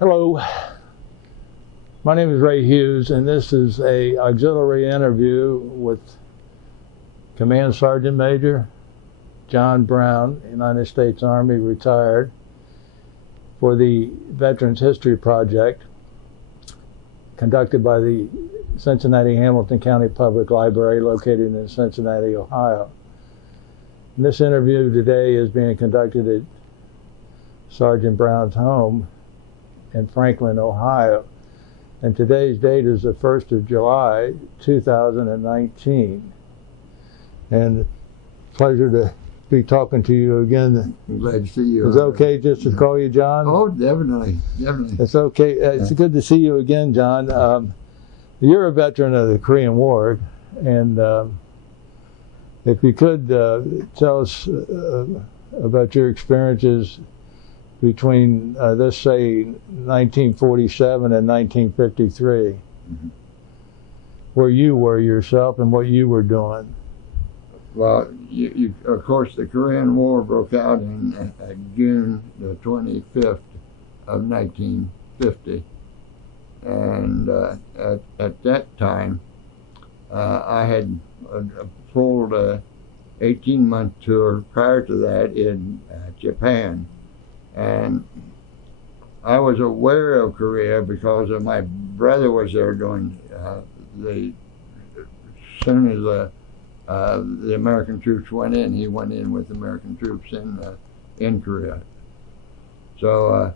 Hello, my name is Ray Hughes, and this is a auxiliary interview with Command Sergeant Major John Brown, United States Army, retired, for the Veterans History Project conducted by the Cincinnati Hamilton County Public Library located in Cincinnati, Ohio. And this interview today is being conducted at Sergeant Brown's home in Franklin, Ohio. And today's date is the 1st of July, 2019. And pleasure to be talking to you again. I'm glad to see you. Is it okay just to call you John? Oh, definitely, definitely. It's okay. It's good to see you again, John. You're a veteran of the Korean War, and if you could tell us about your experiences between, let's say, 1947 and 1953, where you were yourself and what you were doing. Well, of course, the Korean War broke out in June the 25th of 1950. And at that time, I had pulled a 18-month tour prior to that in Japan. And I was aware of Korea because of my brother was there doing as soon as the American troops went in, he went in with American troops in Korea. So,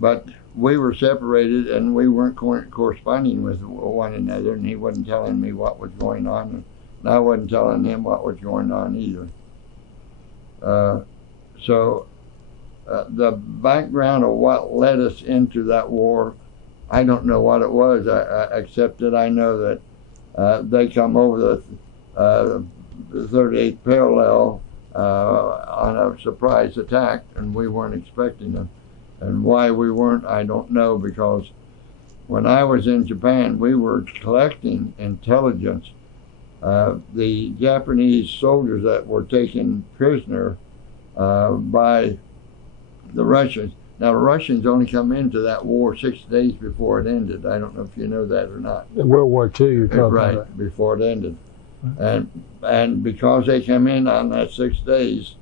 but we were separated and we weren't corresponding with one another, and he wasn't telling me what was going on, and I wasn't telling him what was going on either. The background of what led us into that war, I don't know what it was, except that I know that they come over the 38th parallel on a surprise attack, and we weren't expecting them. And why we weren't, I don't know, because when I was in Japan, we were collecting intelligence. The Japanese soldiers that were taken prisoner by the Russians. Now, the Russians only come into that war 6 days before it ended. I don't know if you know that or not. World War II, you're talking right, about. Before it ended. And because they came in on that 6 days,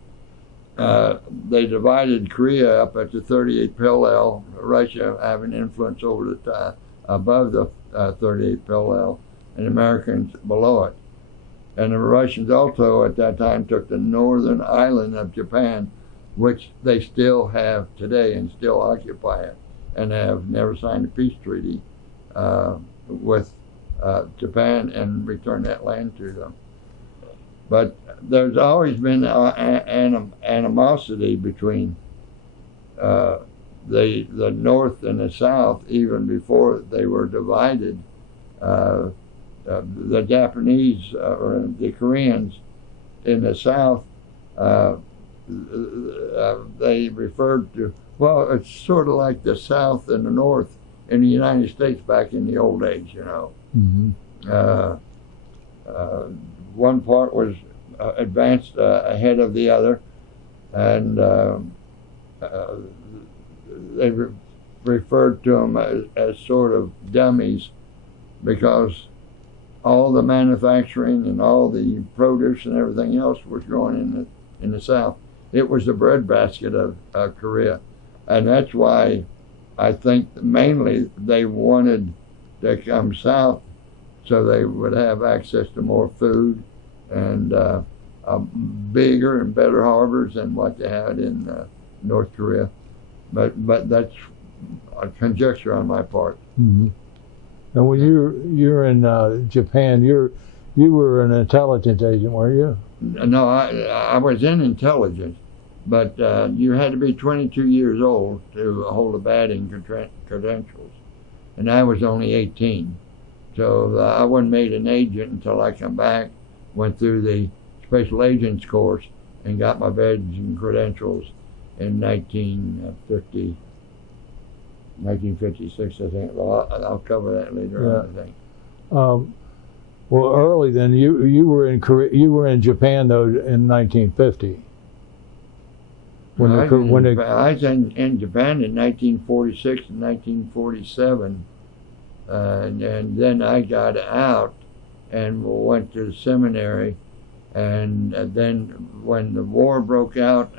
they divided Korea up at the 38th parallel, Russia having influence over the above the 38th parallel, and Americans below it. And the Russians also at that time took the northern island of Japan, which they still have today and still occupy it, and have never signed a peace treaty with Japan and returned that land to them. But there's always been animosity between the North and the South, even before they were divided. The Japanese or the Koreans in the South, they referred to, well, it's sort of like the South and the North in the United States back in the old days, you know. One part was advanced ahead of the other, and they referred to them as sort of dummies, because all the manufacturing and all the produce and everything else was growing in the South. It was the breadbasket of Korea, and that's why I think mainly they wanted to come south so they would have access to more food and bigger and better harbors than what they had in North Korea. But that's a conjecture on my part. And when you're in Japan, you were an intelligence agent, were you? No, I was in intelligence, but you had to be 22 years old to hold a batting credentials, and I was only 18. So I wasn't made an agent until I come back, went through the special agents course, and got my badge and credentials in 1956, I think. Well, I'll cover that later on, I think. Well, early then, you were in Korea, you were in Japan though in 1950. When I they was in Japan in 1946 and 1947, and then I got out and went to the seminary, and then when the war broke out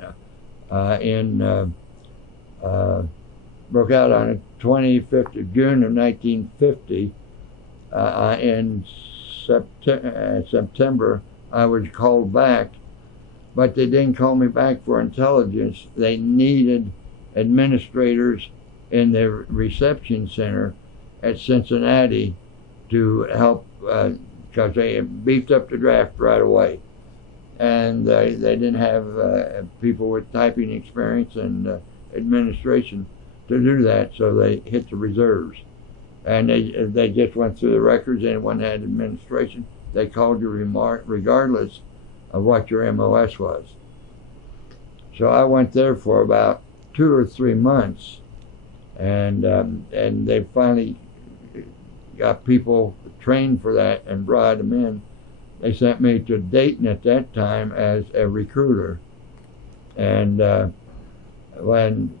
broke out on the 25th of June of 1950. In September, I was called back, but they didn't call me back for intelligence. They needed administrators in the reception center at Cincinnati to help, because they beefed up the draft right away. And they didn't have people with typing experience and administration to do that, so they hit the reserves. And they just went through the records. Anyone had administration, they called you regardless of what your MOS was. So I went there for about 2 or 3 months, and they finally got people trained for that and brought them in. They sent me to Dayton at that time as a recruiter, and when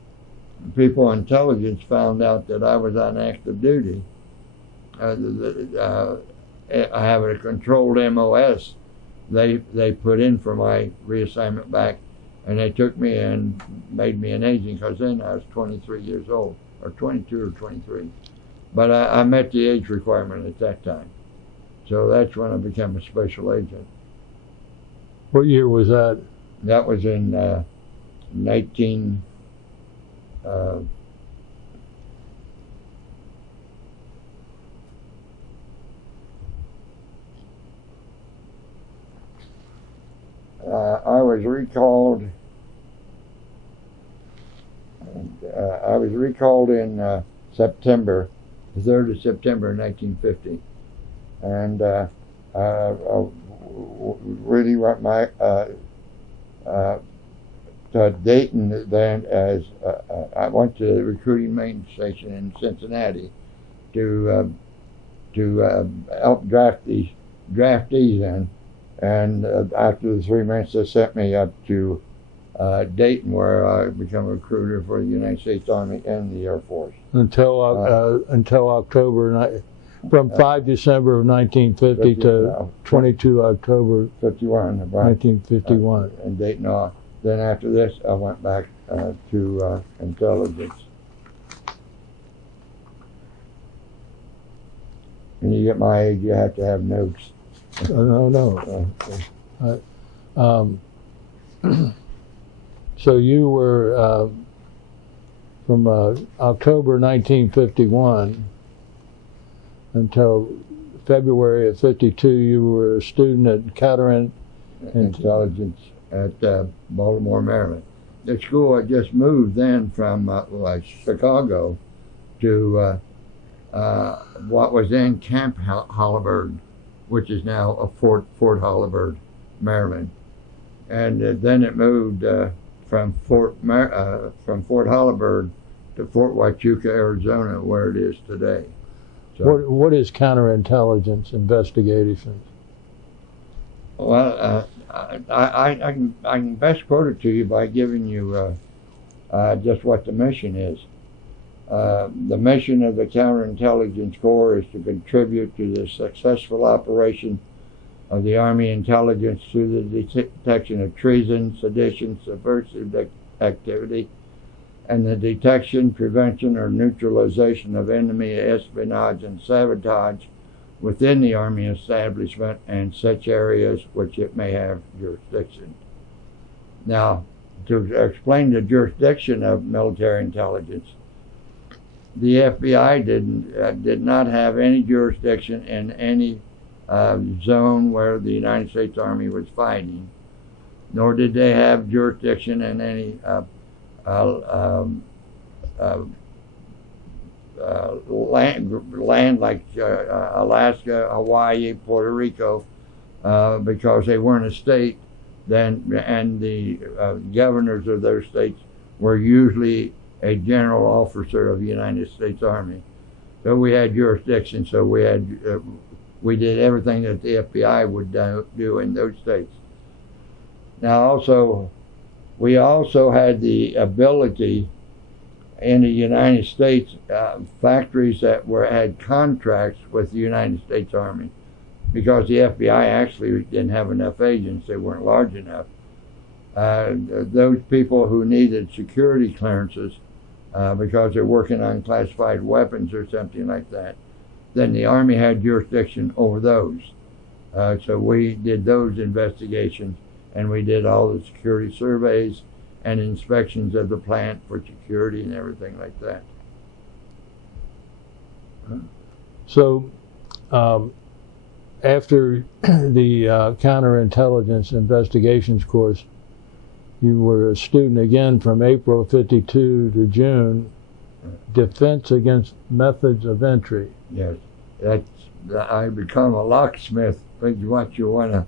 people in intelligence found out that I was on active duty, I have a controlled MOS. They put in for my reassignment back, and they took me and made me an agent, because then I was 23 years old, or 22 or 23. But I met the age requirement at that time. So that's when I became a special agent. What year was that? That was in I was recalled. I was recalled in September, the 3rd of September 1950, and really what my to Dayton then, as I went to the recruiting main station in Cincinnati to help draft these draftees in, and after the 3 months they sent me up to Dayton, where I became a recruiter for the United States Army and the Air Force until October, from 5 December of 1950 to 22 October 51, 1951. In Dayton. Then after this, I went back to intelligence. When you get my age, you have to have notes. No. So you were from October 1951 until February of 52. You were a student at Counterintelligence at Baltimore, Maryland. The school had just moved then from Chicago to what was then Camp Holabird, which is now a Fort Holabird, Maryland. And then it moved from Fort Holabird to Fort Huachuca, Arizona, where it is today. So, what is counterintelligence investigations? Well, I can best quote it to you by giving you just what the mission is. The mission of the Counterintelligence Corps is to contribute to the successful operation of the Army intelligence through the detection of treason, sedition, subversive activity, and the detection, prevention, or neutralization of enemy espionage and sabotage within the Army establishment and such areas which it may have jurisdiction. Now, to explain the jurisdiction of military intelligence, the FBI did not have any jurisdiction in any zone where the United States Army was fighting, nor did they have jurisdiction in any land like Alaska, Hawaii, Puerto Rico, because they weren't a state then, and the governors of those states were usually a general officer of the United States Army. So we had jurisdiction, so we did everything that the FBI would do in those states. Now also, we also had the ability in the United States, factories that had contracts with the United States Army, because the FBI actually didn't have enough agents, they weren't large enough. Those people who needed security clearances because they're working on classified weapons or something like that, then the Army had jurisdiction over those. So we did those investigations, and we did all the security surveys and inspections of the plant for security and everything like that. So after the Counterintelligence Investigations course, you were a student again from April '52 to June, Defense Against Methods of Entry. Yes, I become a locksmith. What you want to.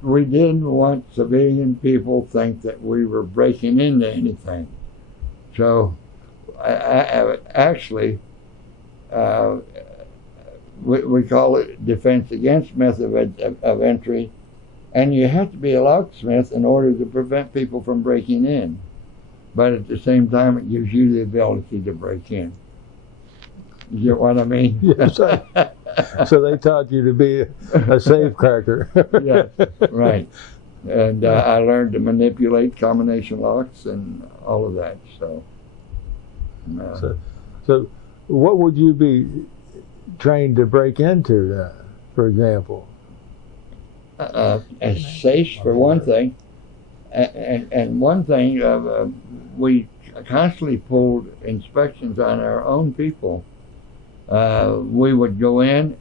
We didn't want civilian people to think that we were breaking into anything. So, actually, we call it defense against method of entry, and you have to be a locksmith in order to prevent people from breaking in. But at the same time, it gives you the ability to break in. You get what I mean? Yes. So they taught you to be a safe cracker. Yes, right. And I learned to manipulate combination locks and all of that. So what would you be trained to break into then, for example? Safes for one thing, and one thing, we constantly pulled inspections on our own people. We would go in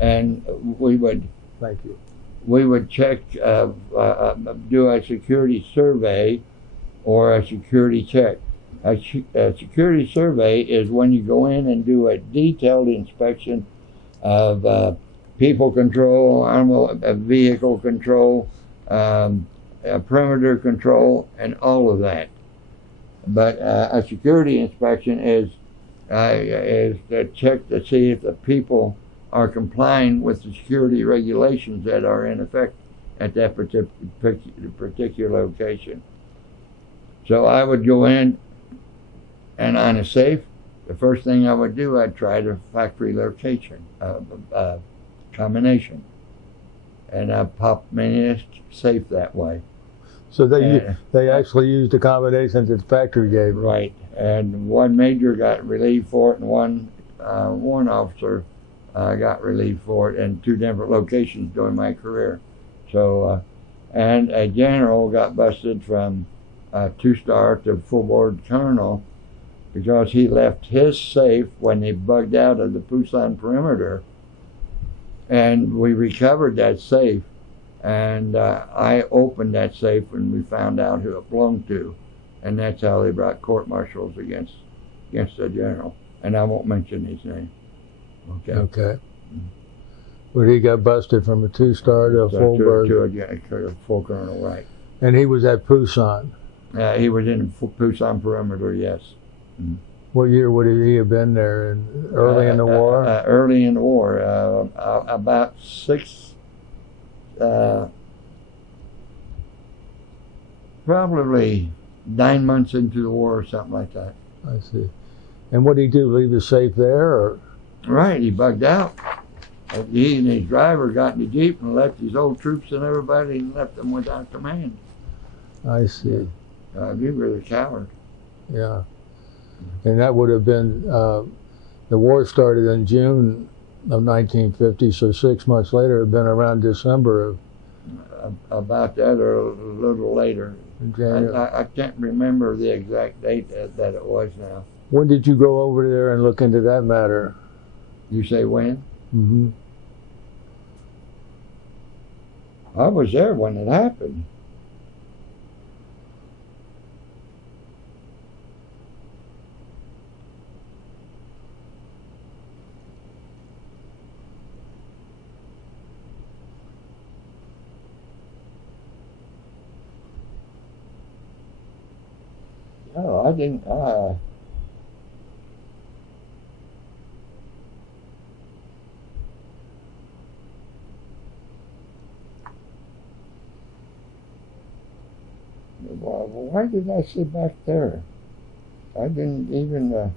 and we would. Thank you. We would check, do a security survey or a security check. A security survey is when you go in and do a detailed inspection of people control, vehicle control, perimeter control, and all of that. But a security inspection is to check to see if the people are complying with the security regulations that are in effect at that particular location. So I would go in, and on a safe, the first thing I would do, I'd try the factory location, combination, and I'd pop many safe that way. So they actually used the combination that the factory gave. Right, and one major got relieved for it, and one warrant officer got relieved for it in two different locations during my career. So, and a general got busted from 2-star to full-board colonel because he left his safe when they bugged out of the Pusan perimeter, and we recovered that safe, and I opened that safe when we found out who it belonged to, and that's how they brought court-martials against the general, and I won't mention his name. Okay. But he got busted from a 2-star to a full-bird. To a full colonel, right. And he was at Pusan. He was in Pusan perimeter, yes. Mm-hmm. What year would he have been there? Early in the war? Early in the war. About probably 9 months into the war or something like that. I see. And what did he do? Leave his safe there, or? Right, he bugged out. He and his driver got in the Jeep and left his old troops and everybody and left them without command. I see. He was a coward. Yeah. And that would have been, the war started in June of 1950, so 6 months later, it would have been around December of... About that or a little later. I can't remember the exact date that it was now. When did you go over there and look into that matter? You say when? Mm-hmm. I was there when it happened. No, I didn't. well, why did I sit back there? I didn't even.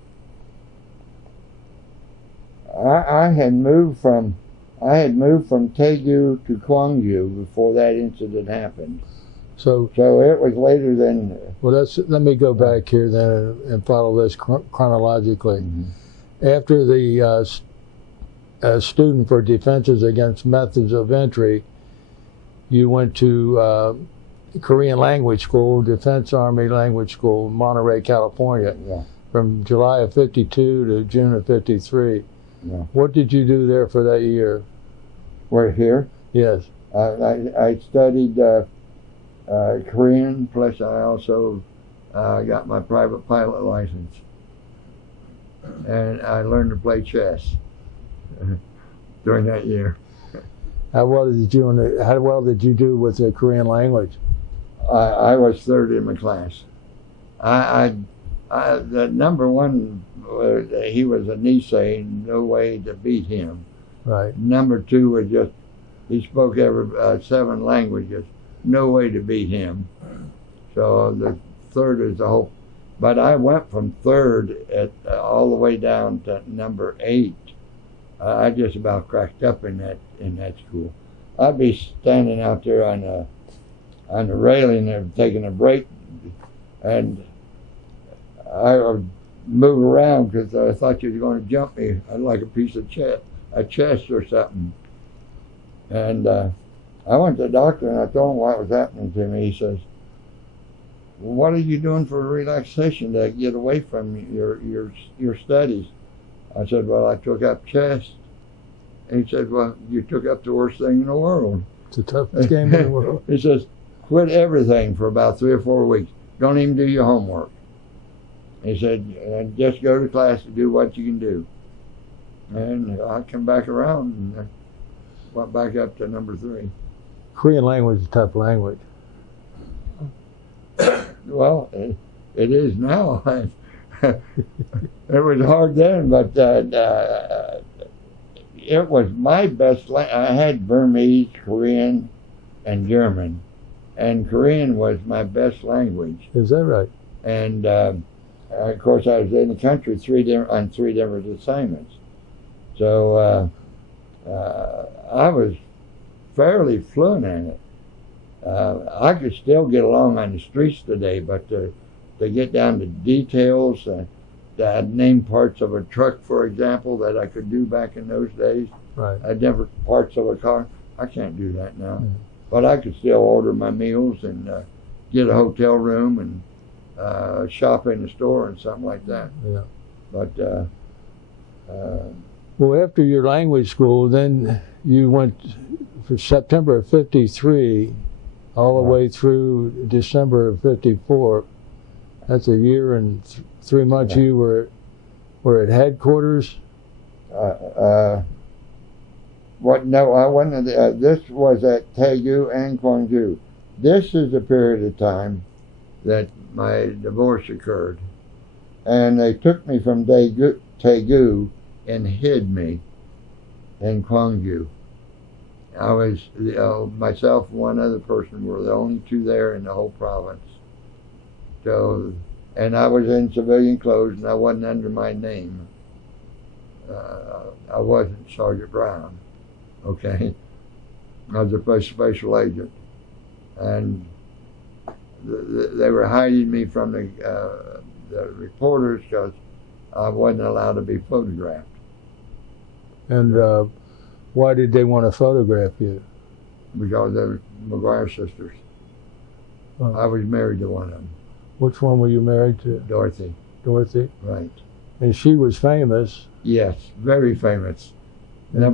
I had moved from Daegu to Gwangju before that incident happened. So it was later than. Well, let me go back here then and follow this chronologically. Mm-hmm. After the student for Defenses Against Methods of Entry, you went to Korean Language School, Defense Army Language School, Monterey, California, Yeah. from July of '52 to June of '53. Yeah. What did you do there for that year? We're here. Yes. I studied Korean, plus I also got my private pilot license, and I learned to play chess during that year. How well did you do with the Korean language? I was third in my class. The number one, he was a Nisei, no way to beat him. Right. Number two was just, he spoke 7 languages, no way to beat him. So the third is the whole, but I went from third all the way down to number 8. I just about cracked up in that school. I'd be standing out there on the railing and taking a break, and I would move around because I thought you were going to jump me like a piece of chest or something. And I went to the doctor and I told him what was happening to me. He says, "What are you doing for relaxation to get away from your studies?" I said, "Well, I took up chess." And he said, "Well, you took up the worst thing in the world." It's the toughest game in the world. He says, "Quit everything for about 3 or 4 weeks. Don't even do your homework." He said, "Just go to class and do what you can do." And I come back around and went back up to number 3. Korean language is a tough language. Well, it is now. It was hard then, but it was my best language. I had Burmese, Korean, and German, and Korean was my best language. Is that right? And of course, I was in the country on 3 different assignments, so I was fairly fluent in it. I could still get along on the streets today, but to get down to details, I'd name parts of a truck, for example, that I could do back in those days. Right. I'd never parts of a car. I can't do that now. But I could still order my meals and get a hotel room and shop in the store and something like that. Yeah. But well, after your language school, then you went for September of '53 all the way through December of '54. That's a year and 3 months. You were at headquarters. What? No, I wasn't. This was at Daegu and Gwangju. This is the period of time that my divorce occurred, and they took me from Daegu and hid me in Gwangju. I was myself and one other person were the only 2 there in the whole province. So, and I was in civilian clothes, and I wasn't under my name. I wasn't Sergeant Brown. Okay, I was a special agent, and they were hiding me from the reporters because I wasn't allowed to be photographed. And why did they want to photograph you? Because they were McGuire sisters. Oh. I was married to one of them. Which one were you married to? Dorothy. Dorothy? Right. And she was famous. Yes, very famous. They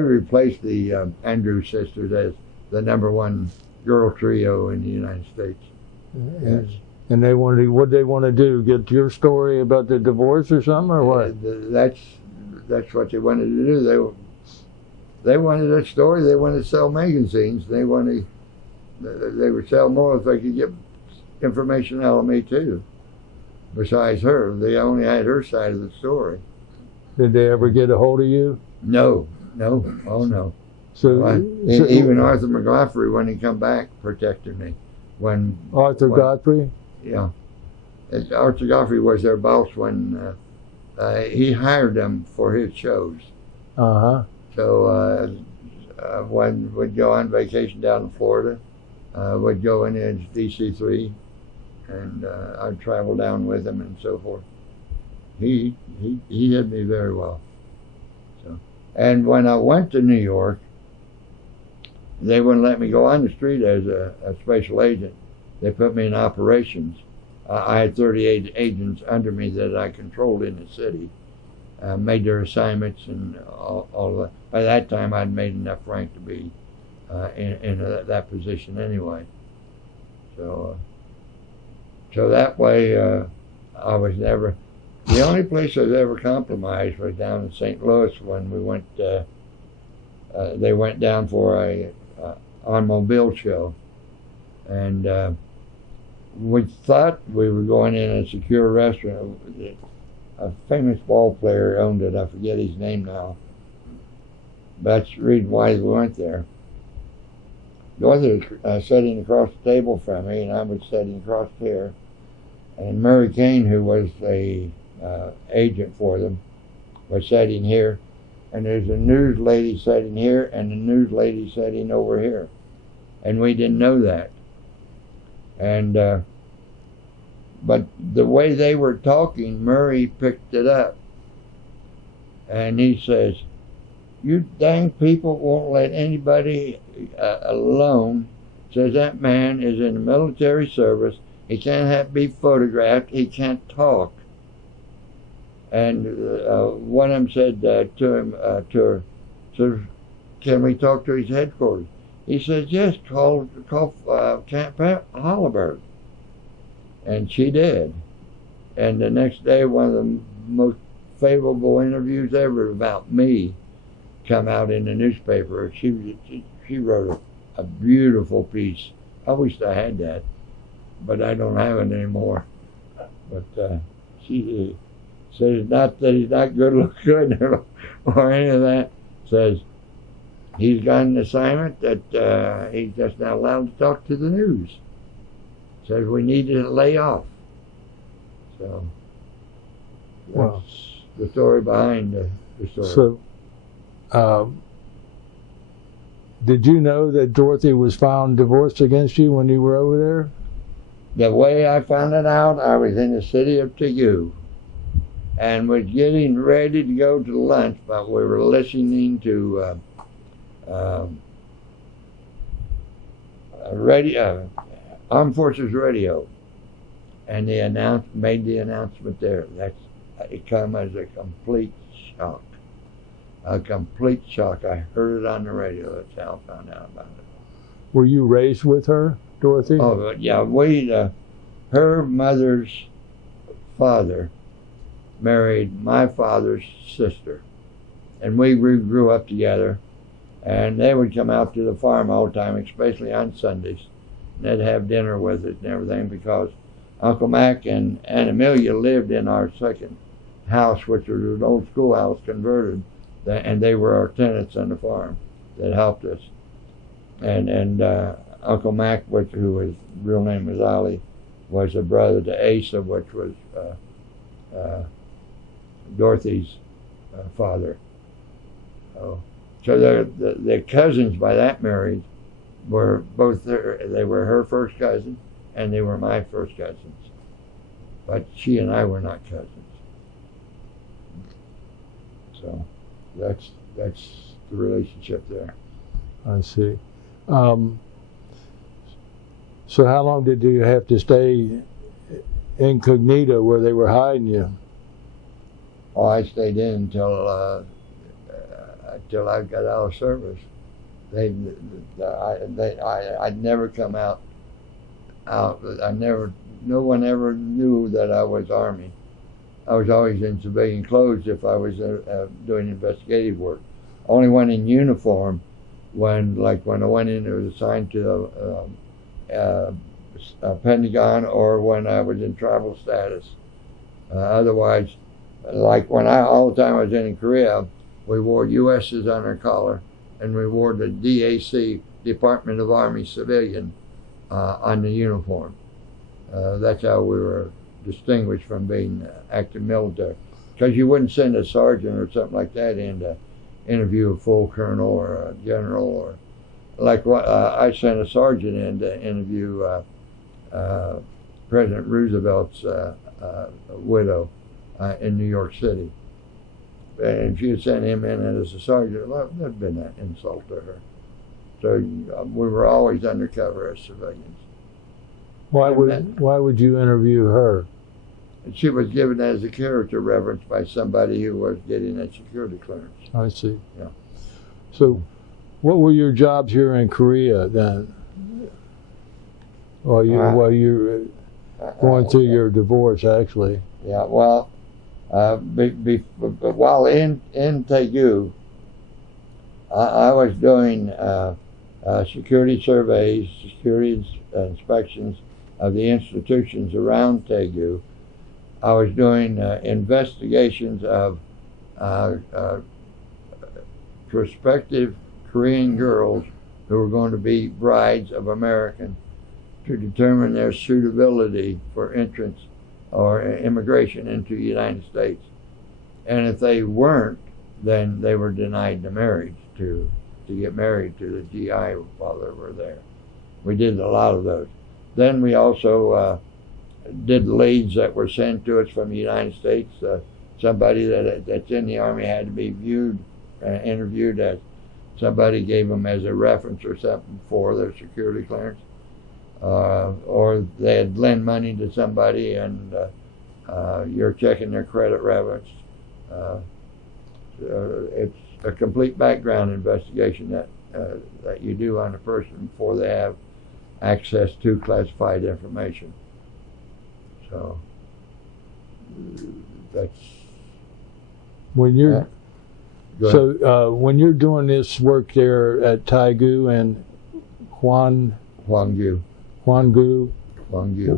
replaced the Andrews sisters as the #1 girl trio in the United States. Yes. And they wanted, what they want to do? Get your story about the divorce or something, or what? That's what they wanted to do. They wanted a story. They wanted to sell magazines. They would sell more if they could get information out of me too. Besides her, they only had her side of the story. Did they ever get a hold of you? No, oh no. So Even Arthur McGlaughlin, when he come back, protected me. when Arthur Godfrey? Yeah. Arthur Godfrey was their boss when he hired them for his shows. Uh-huh. So when we'd go on vacation down in Florida, we'd go in his DC-3, and I'd travel down with him and so forth. He hid me very well. So, and when I went to New York, they wouldn't let me go on the street as a special agent. They put me in operations. I had 38 agents under me that I controlled in the city, made their assignments and all of that. By that time, I'd made enough rank to be in that position anyway. So that way, I was never. The only place I was ever compromised was down in St. Louis when we went. They went down for a automobile show, and we thought we were going in a secure restaurant. A famous ball player owned it. I forget his name now. But that's the reason why we went there. Dorothy was sitting across the table from me, and I was sitting across here. And Mary Kane, who was a agent for them, was sitting here. And there's a news lady sitting here, and a news lady sitting over here. And we didn't know that. And but the way they were talking, Murray picked it up. And he says, "You dang people won't let anybody alone." Says that man is in the military service. He can't be photographed. He can't talk. And one of them said to her, "So can we talk to his headquarters?" He says, "Yes, call Camp Hollenberg." And she did. And the next day, one of the most favorable interviews ever about me come out in the newspaper. She wrote a beautiful piece. I wished I had that, but I don't have it anymore. But she says not that he's not good or any of that. Says he's got an assignment that he's just not allowed to talk to the news. Says we need to lay off. So that's the story behind the story. So, did you know that Dorothy was found divorced against you when you were over there? The way I found it out, I was in the city of Tegucigalpa and was getting ready to go to lunch, but we were listening to radio, Armed Forces Radio, and they made the announcement there. It came as a complete shock. A complete shock. I heard it on the radio. That's how I found out about it. Were you raised with her, Dorothy? Oh, yeah. Her mother's father married my father's sister, and we grew up together. And they would come out to the farm all the time, especially on Sundays. And they'd have dinner with us and everything because Uncle Mac and Aunt Amelia lived in our second house, which was an old schoolhouse converted, and they were our tenants on the farm that helped us. And Uncle Mac, who his real name was Ollie, was a brother to Asa, which was Dorothy's father. So the cousins by that marriage were both they were her first cousin and they were my first cousins. But she and I were not cousins. So that's the relationship there. I see. So how long did you have to stay incognito where they were hiding you? Oh, I stayed in until I got out of service. I'd never come out. No one ever knew that I was Army. I was always in civilian clothes if I was doing investigative work. Only went in uniform when I went in, it was assigned to a Pentagon or when I was in travel status. Otherwise, like all the time I was in Korea, we wore US's on our collar, and we wore the DAC, Department of Army Civilian, on the uniform. That's how we were distinguished from being active military. Because you wouldn't send a sergeant or something like that in to interview a full colonel or a general, or like I sent a sergeant in to interview President Roosevelt's widow in New York City. And if you had sent him in as a sergeant, well, that'd have been an insult to her. So we were always undercover as civilians. Why would you interview her? And she was given as a character reference by somebody who was getting a security clearance. I see. Yeah. So, what were your jobs here in Korea then? While you're going through your divorce, actually. Yeah. Well, but while in Daegu, I was doing security surveys, security inspections of the institutions around Daegu. I was doing investigations of prospective Korean girls who were going to be brides of Americans, to determine their suitability for entrance or immigration into the United States. And if they weren't, then they were denied the marriage to get married to the GI while they were there. We did a lot of those. Then we also did leads that were sent to us from the United States. Somebody that's in the Army had to be interviewed as somebody gave them as a reference or something for their security clearance. Or they had lent money to somebody and you're checking their credit records. It's a complete background investigation that you do on a person before they have access to classified information. So that's when you're when you're doing this work there at Daegu and Hwangju.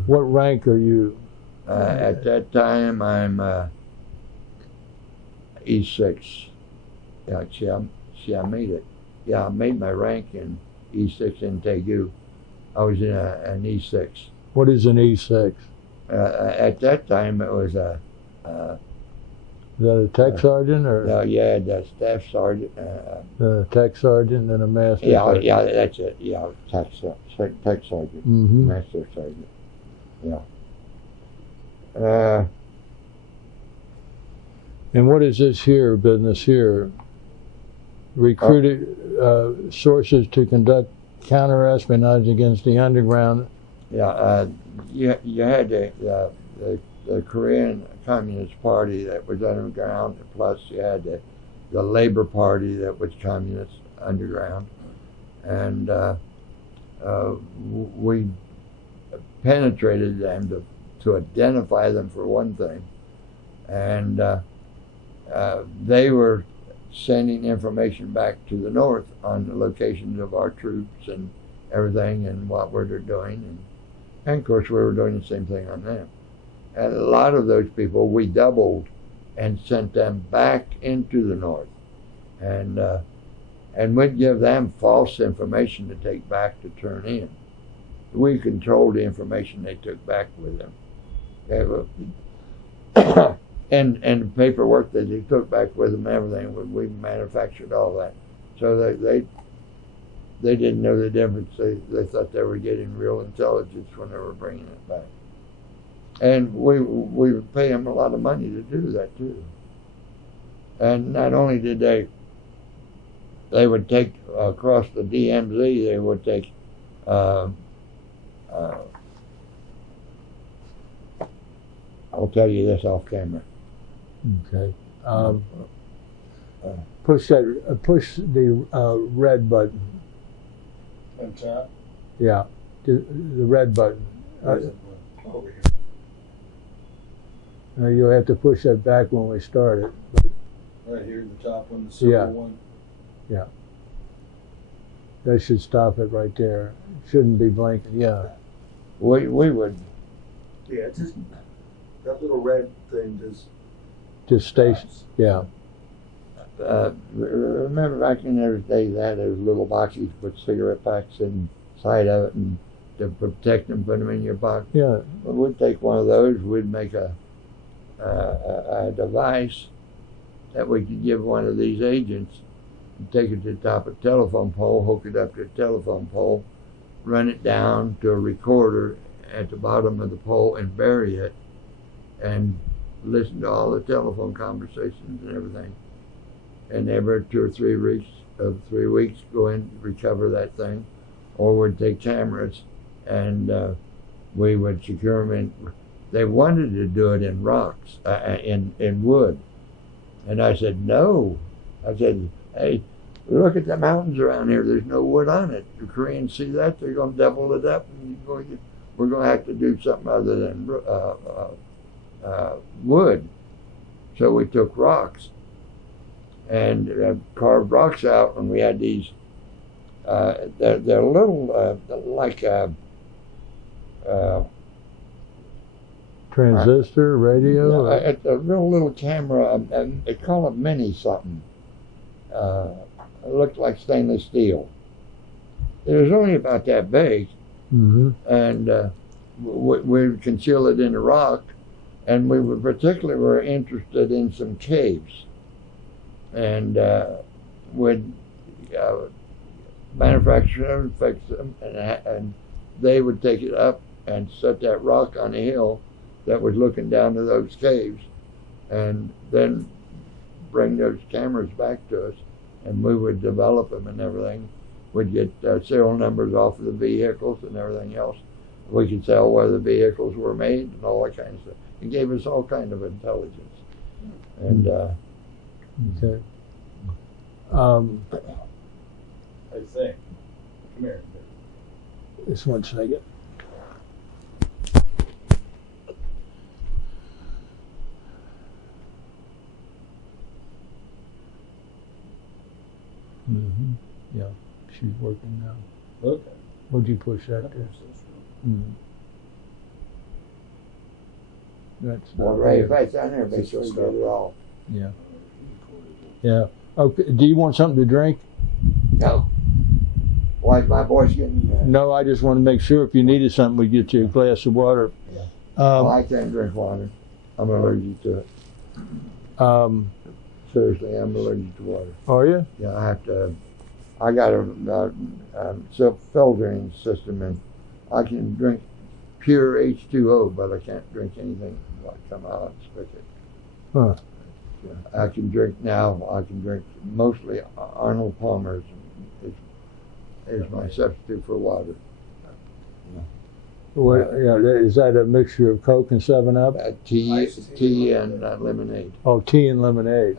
What rank are you? At that time, I'm E6. Yeah, I made it. Yeah, I made my rank in E6 in Daegu. I was in an E6. What is an E6? At that time, it was a. Is that a tech sergeant or? No, yeah, the staff sergeant. A tech sergeant and a master. Yeah, sergeant. yeah, that's it. Yeah, tech sergeant, master sergeant. Yeah. And what is this here business here? Recruited sources to conduct counter-espionage against the underground. Yeah, you had the Korean Communist Party that was underground, plus you had the Labor Party that was communist underground. And we penetrated them to identify them for one thing. And they were sending information back to the north on the locations of our troops and everything and what we're doing. And of course, we were doing the same thing on them. And a lot of those people we doubled and sent them back into the north. And we'd give them false information to take back to turn in. We controlled the information they took back with them. And the paperwork that they took back with them and everything, we manufactured all that. So they didn't know the difference. They thought they were getting real intelligence when they were bringing it back. And we would pay them a lot of money to do that too. And not only did they would take across the DMZ, they would take I'll tell you this off camera. Okay. Push the red button. On top? Yeah, the red button. Over here. You'll have to push that back when we start it. But Right here, the top one, the silver one. yeah. That should stop it right there. It shouldn't be blinking. Yeah. We would. Yeah, just that little red thing Just station. Yeah. Remember back in those days, they had those little boxes with cigarette packs inside of it, and to protect them, put them in your pocket. Yeah. But we'd take one of those. We'd make a device that we could give one of these agents, and take it to the top of a telephone pole, hook it up to a telephone pole, run it down to a recorder at the bottom of the pole, and bury it, and listen to all the telephone conversations and everything. And every 2 or 3 weeks, 3 weeks, go in, recover that thing, or we'd take cameras and we would secure them in. They wanted to do it in rocks, in wood, and I said no. I said, hey, look at the mountains around here. There's no wood on it. The Koreans see that, they're going to double it up, and we're going to have to do something other than wood. So we took rocks and carved rocks out, and we had these. They're little like transistor radio. It's a real little camera, and they call it mini something. It looked like stainless steel. It was only about that big, Mm-hmm. and we would conceal it in the rock, and we were interested in some caves, and would manufacture them, fix them, and they would take it up and set that rock on a hill that was looking down to those caves, and then bring those cameras back to us, and we would develop them and everything. We'd get serial numbers off of the vehicles and everything else. We could tell where the vehicles were made and all that kind of stuff. It gave us all kind of intelligence. And okay. I think. Come here. Just 1 second. Mm-hmm. Yeah, she's working now. Okay. What'd you push that to? Mm. That's well, Ray, if that's on there, make sure you get it all. Yeah. Yeah. Okay. Do you want something to drink? No. Why is my voice getting? No, I just want to make sure if you needed something, we'd get you a glass of water. Yeah. Well, I can't drink water. I'm allergic to it. Seriously, I'm allergic to water. Are you? Yeah, I have to. I got a self-filtering system, and I can drink pure H2O, but I can't drink anything like come out of the spigot. Huh. I can drink now. I can drink mostly Arnold Palmer's. Is my substitute for water. What, is that a mixture of Coke and 7-Up? Tea and lemonade. Oh, tea and lemonade.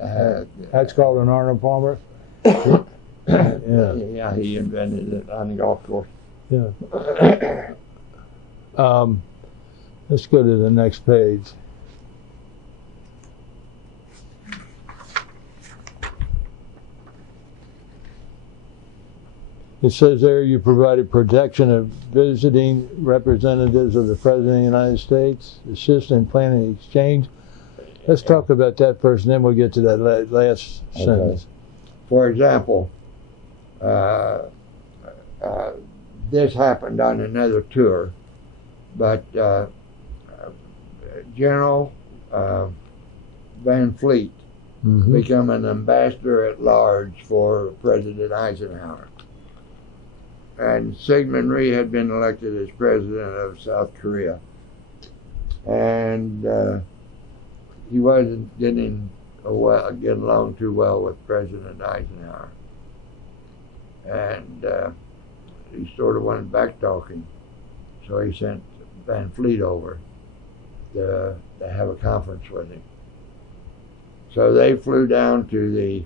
That's called an Arnold Palmer? Yeah. Yeah, he invented it on the golf course. Yeah. Let's go to the next page. It says there you provided protection of visiting representatives of the President of the United States, assist in planning exchange. Let's talk about that first, and then we'll get to that last sentence. For example, this happened on another tour, but General Van Fleet became an ambassador at large for President Eisenhower. And Syngman Rhee had been elected as president of South Korea. And he wasn't getting along too well with President Eisenhower. And he sort of went back talking. So he sent Van Fleet over to have a conference with him. So they flew down to the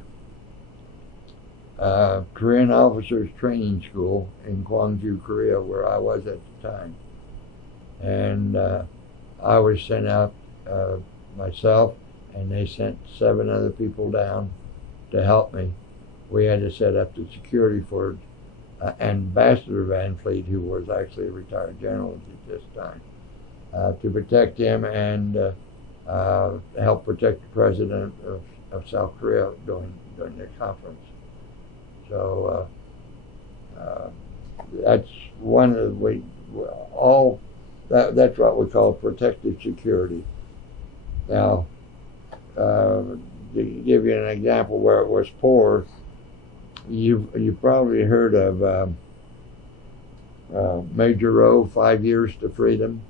Korean Officers Training School in Gwangju, Korea, where I was at the time. And I was sent out myself, and they sent 7 other people down to help me. We had to set up the security for Ambassador Van Fleet, who was actually a retired general at this time, to protect him and help protect the president of South Korea during the conference. So that's one of the, all that's what we call protected security. Now, to give you an example where it was poor, you probably heard of Major Rowe, 5 years to freedom.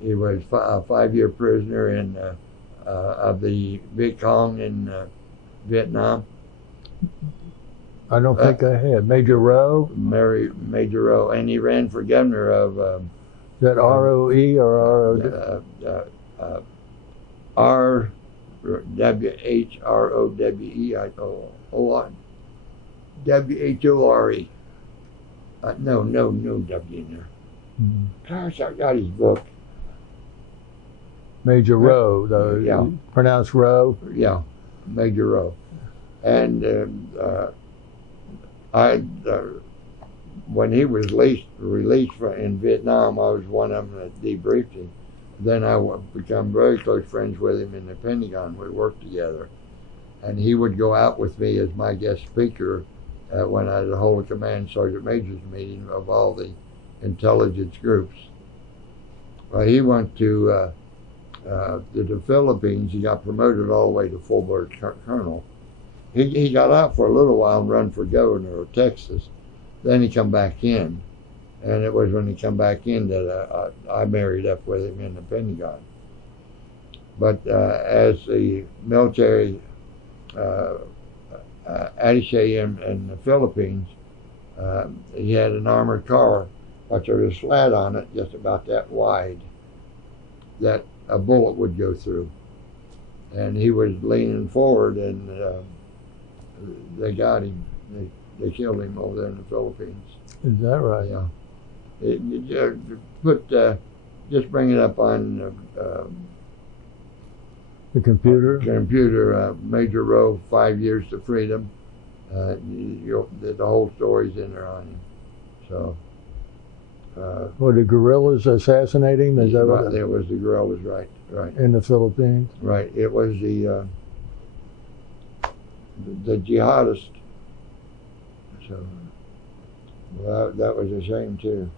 He was a 5-year prisoner in of the Viet Cong in Vietnam. I don't think I had. Major Rowe? Major Rowe, and he ran for governor of. Is that R-O-E or R-O-D? R-W-H-R-O-W-E. W-H-O-R-E. No W in there. Mm-hmm. Gosh, I got his book. Major Rowe, though. Yeah. Pronounced Rowe? Yeah, Major Rowe. And when he was released in Vietnam, I was one of them that debriefed him. Then I become very close friends with him in the Pentagon. We worked together. And he would go out with me as my guest speaker when I had hold a command sergeant major's meeting of all the intelligence groups. Well, he went to the Philippines. He got promoted all the way to full-bird colonel. He got out for a little while and run for governor of Texas. Then he come back in. And it was when he come back in that I married up with him in the Pentagon. But as the military attaché in the Philippines, he had an armored car, but there was a slat on it just about that wide that a bullet would go through. And he was leaning forward, and they got him. They killed him over there in the Philippines. Is that right? Yeah. Just bring it up on the computer. Major Rowe, 5 years to freedom. The whole story's in there on him. So. Were the guerrillas assassinating him? Is that right, what it was the guerrillas, right. In the Philippines? Right. It was the jihadists. So. Well, that was a shame too.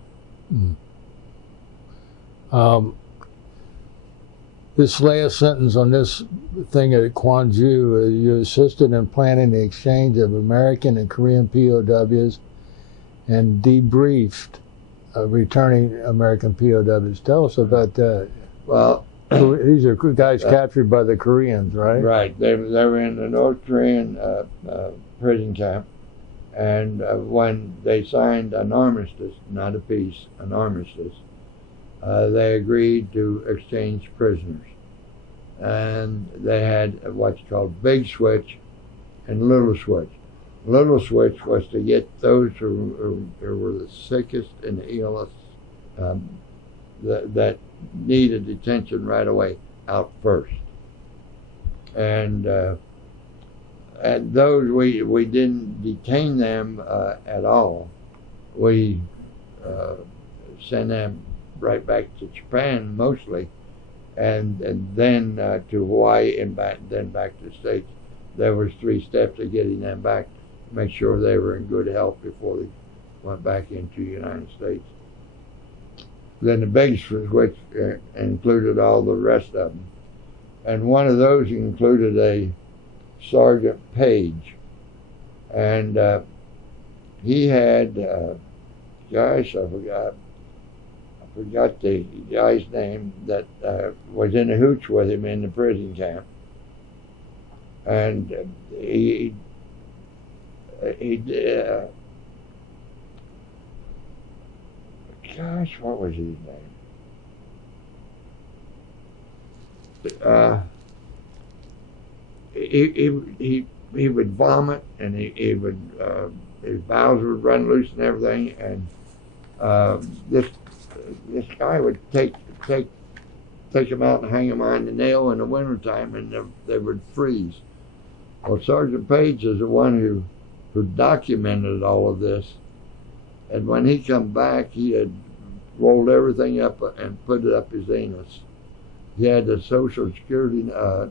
This last sentence on this thing at Gwangju, you assisted in planning the exchange of American and Korean POWs and debriefed returning American POWs. Tell us about that. Well, these are guys captured by the Koreans, right? Right. They were in the North Korean prison camp. And when they signed an armistice, not a peace, an armistice, they agreed to exchange prisoners. And they had what's called Big Switch and Little Switch. Little Switch was to get those who were the sickest and the illest that needed attention right away out first. And those we didn't detain them at all. We sent them right back to Japan mostly, and then to Hawaii and then back to the States. There was 3 steps of getting them back, make sure they were in good health before they went back into the United States. Then the Big Switch included all the rest of them, and one of those included a Sergeant Page, and he had, gosh, I forgot the guy's name that was in the hooch with him in the prison camp, and he gosh, what was his name? He would vomit, and he would his bowels would run loose and everything, and this guy would take him out and hang him on the nail in the wintertime, and they would freeze. Well, Sergeant Page is the one who documented all of this, and when he come back, he had rolled everything up and put it up his anus. He had the Social Security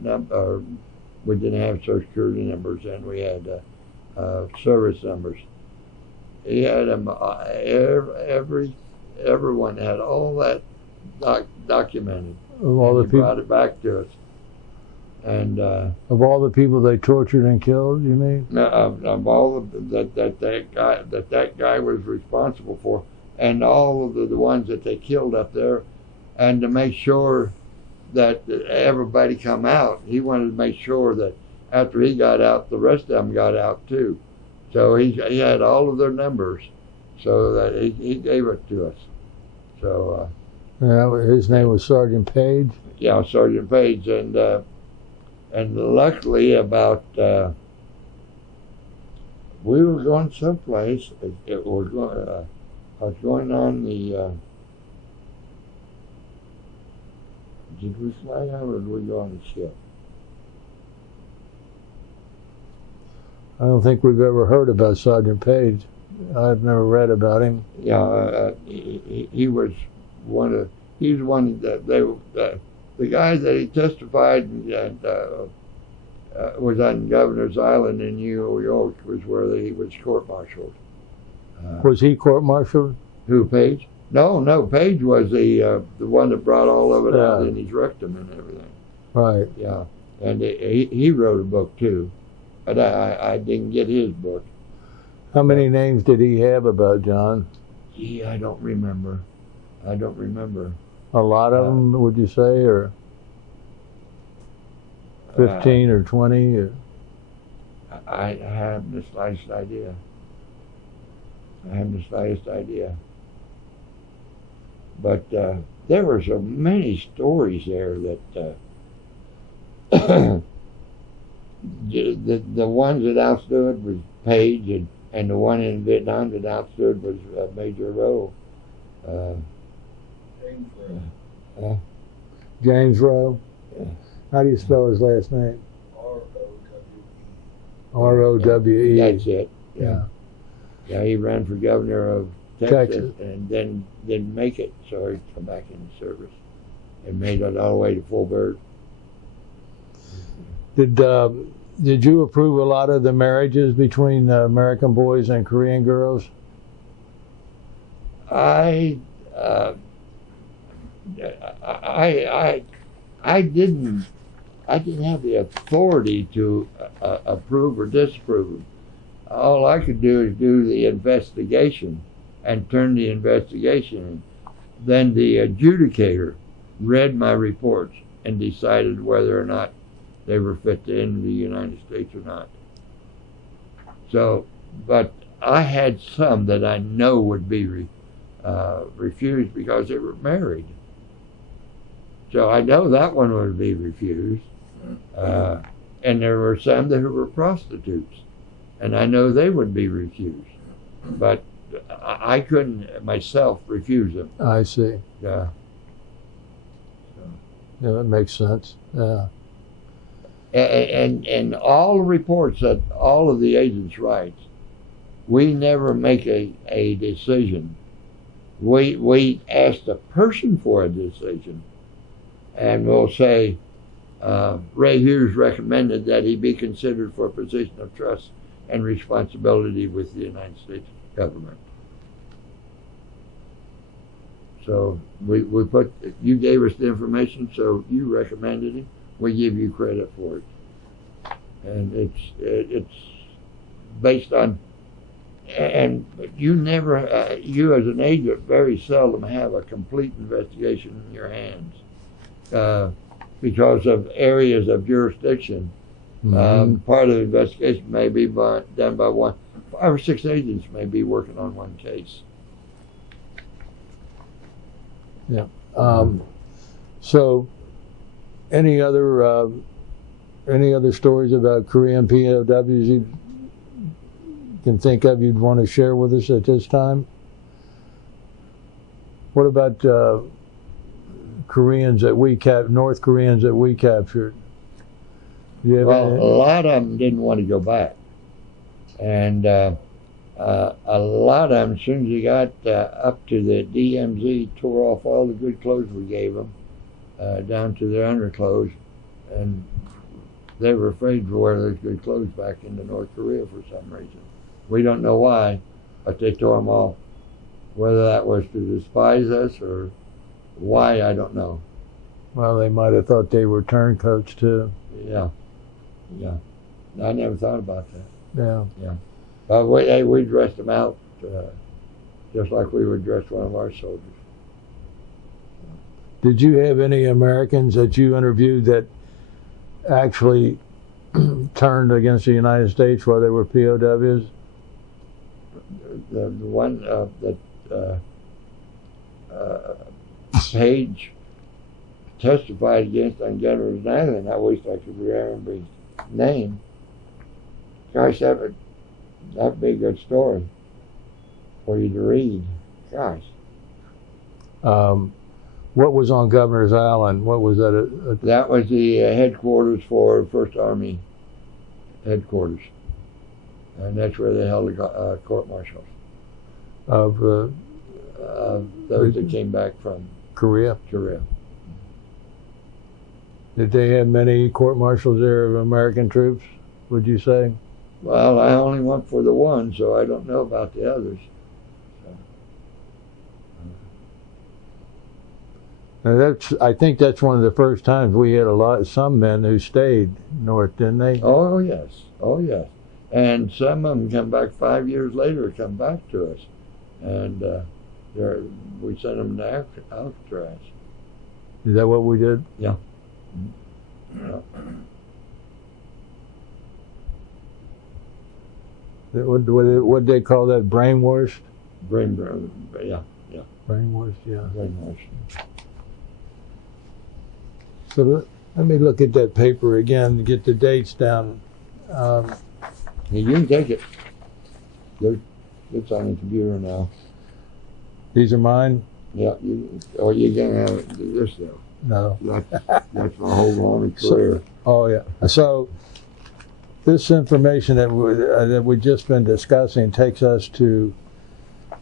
number. We didn't have Social Security numbers then. We had service numbers. He had them every everyone had all that documented. Of all the He people, brought it back to us. And of all the people they tortured and killed, you mean? of all of that guy was responsible for, and all of the ones that they killed up there, and to make sure that everybody come out, he wanted to make sure that after he got out, the rest of them got out too. So he had all of their numbers, so that he gave it to us. So His name was Sergeant Page. yeah, Sergeant Page, and luckily about we were going someplace. I was going on the. Did we fly out or did we go on the ship? I don't think we've ever heard about Sergeant Page. I've never read about him. Yeah, he was one of. He's one that they. The guy that he testified and was on Governor's Island in New York was where he was court-martialed. Was he court-martialed? Who, Page? No, Page was the one that brought all of it out in his rectum and everything. Right. Yeah, and he wrote a book too, but I didn't get his book. How many names did he have about John? Gee, I don't remember. A lot of them, would you say, or 15 or 20? Or? I have the slightest idea. But there were so many stories there that the ones that outstood was Page, and the one in Vietnam that outstood was Major Rowe. James Rowe? Yeah. How do you spell his last name? R-O-W-E. R-O-W-E. That's it. Yeah. Yeah, he ran for governor of Texas and then didn't make it, so he come back into service and made it all the way to full bird. Did you approve a lot of the marriages between American boys and Korean girls? I didn't have the authority to approve or disapprove. All I could do is do the investigation and turn the investigation in. Then the adjudicator read my reports and decided whether or not they were fit to enter the United States or not. So, but I had some that I know would be refused because they were married. So I know that one would be refused. And there were some that were prostitutes, and I know they would be refused. But I couldn't myself refuse them. I see. Yeah. Yeah, that makes sense. Yeah. And all the reports that all of the agents write, we never make a decision. We ask the person for a decision, and we'll say, Ray Hughes recommended that he be considered for a position of trust and responsibility with the United States government. So we put, you gave us the information, so you recommended him. We give you credit for it, and it's based on. And you never, you as an agent, very seldom have a complete investigation in your hands because of areas of jurisdiction. Mm-hmm. Part of the investigation may be done by 5 or 6 agents may be working on one case. Yeah. So, any other stories about Korean POWs you can think of you'd want to share with us at this time? What about Koreans that North Koreans that we captured? Well, a lot of them didn't want to go back, and a lot of them, as soon as they got up to the DMZ, tore off all the good clothes we gave them, down to their underclothes, and they were afraid to wear those good clothes back into North Korea for some reason. We don't know why, but they tore them off. Whether that was to despise us or why, I don't know. Well, they might have thought they were turncoats too. Yeah. I never thought about that. Yeah. But we dressed them out just like we would dress one of our soldiers. Did you have any Americans that you interviewed that actually turned against the United States while they were POWs? The one that Page testified against on Governor's Island, I wish I could remember his name. Gosh, that'd be a good story for you to read. Gosh. What was on Governor's Island? What was that? That was the headquarters for First Army headquarters. And that's where they held the court-martials. Of those that came back from Korea? Korea. Did they have many court-martials there of American troops, would you say? Well, I only went for the one, so I don't know about the others. Now I think that's one of the first times we had some men who stayed north, didn't they? Oh yes. And some of them come back 5 years later, come back to us, and we sent them to Alcatraz. Is that what we did? Yeah. What they call that? Brainwashed? Yeah. Brainwashed, yeah. Brainwashed. So let me look at that paper again to get the dates down. You can take it. It's on the computer now. These are mine? Yeah. You can have this though. No. That's my whole Army career. Oh yeah. So this information that we've just been discussing takes us to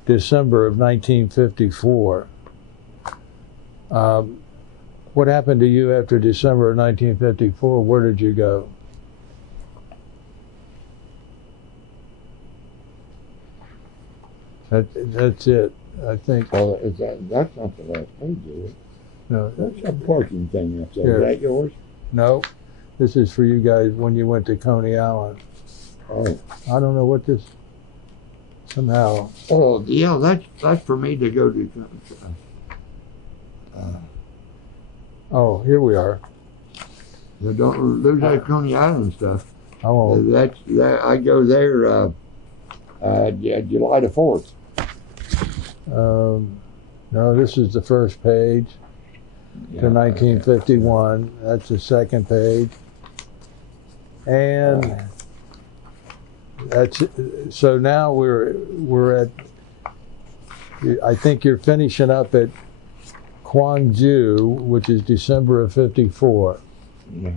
December of 1954. What happened to you after December of 1954? Where did you go? That's it, I think. Well, that's not the last page, is it? No. That's a parking thing up there. Here. Is that yours? No. This is for you guys when you went to Coney Island. Oh. I don't know what this. Somehow. Oh, yeah. That's for me to go to. Oh, here we are. Don't lose that Coney Island stuff. Oh. I go there July the 4th. No, this is the first page to 1951. That's the second page. And that's so now we're at. I think you're finishing up at Gwangju, which is December of 54. Yeah.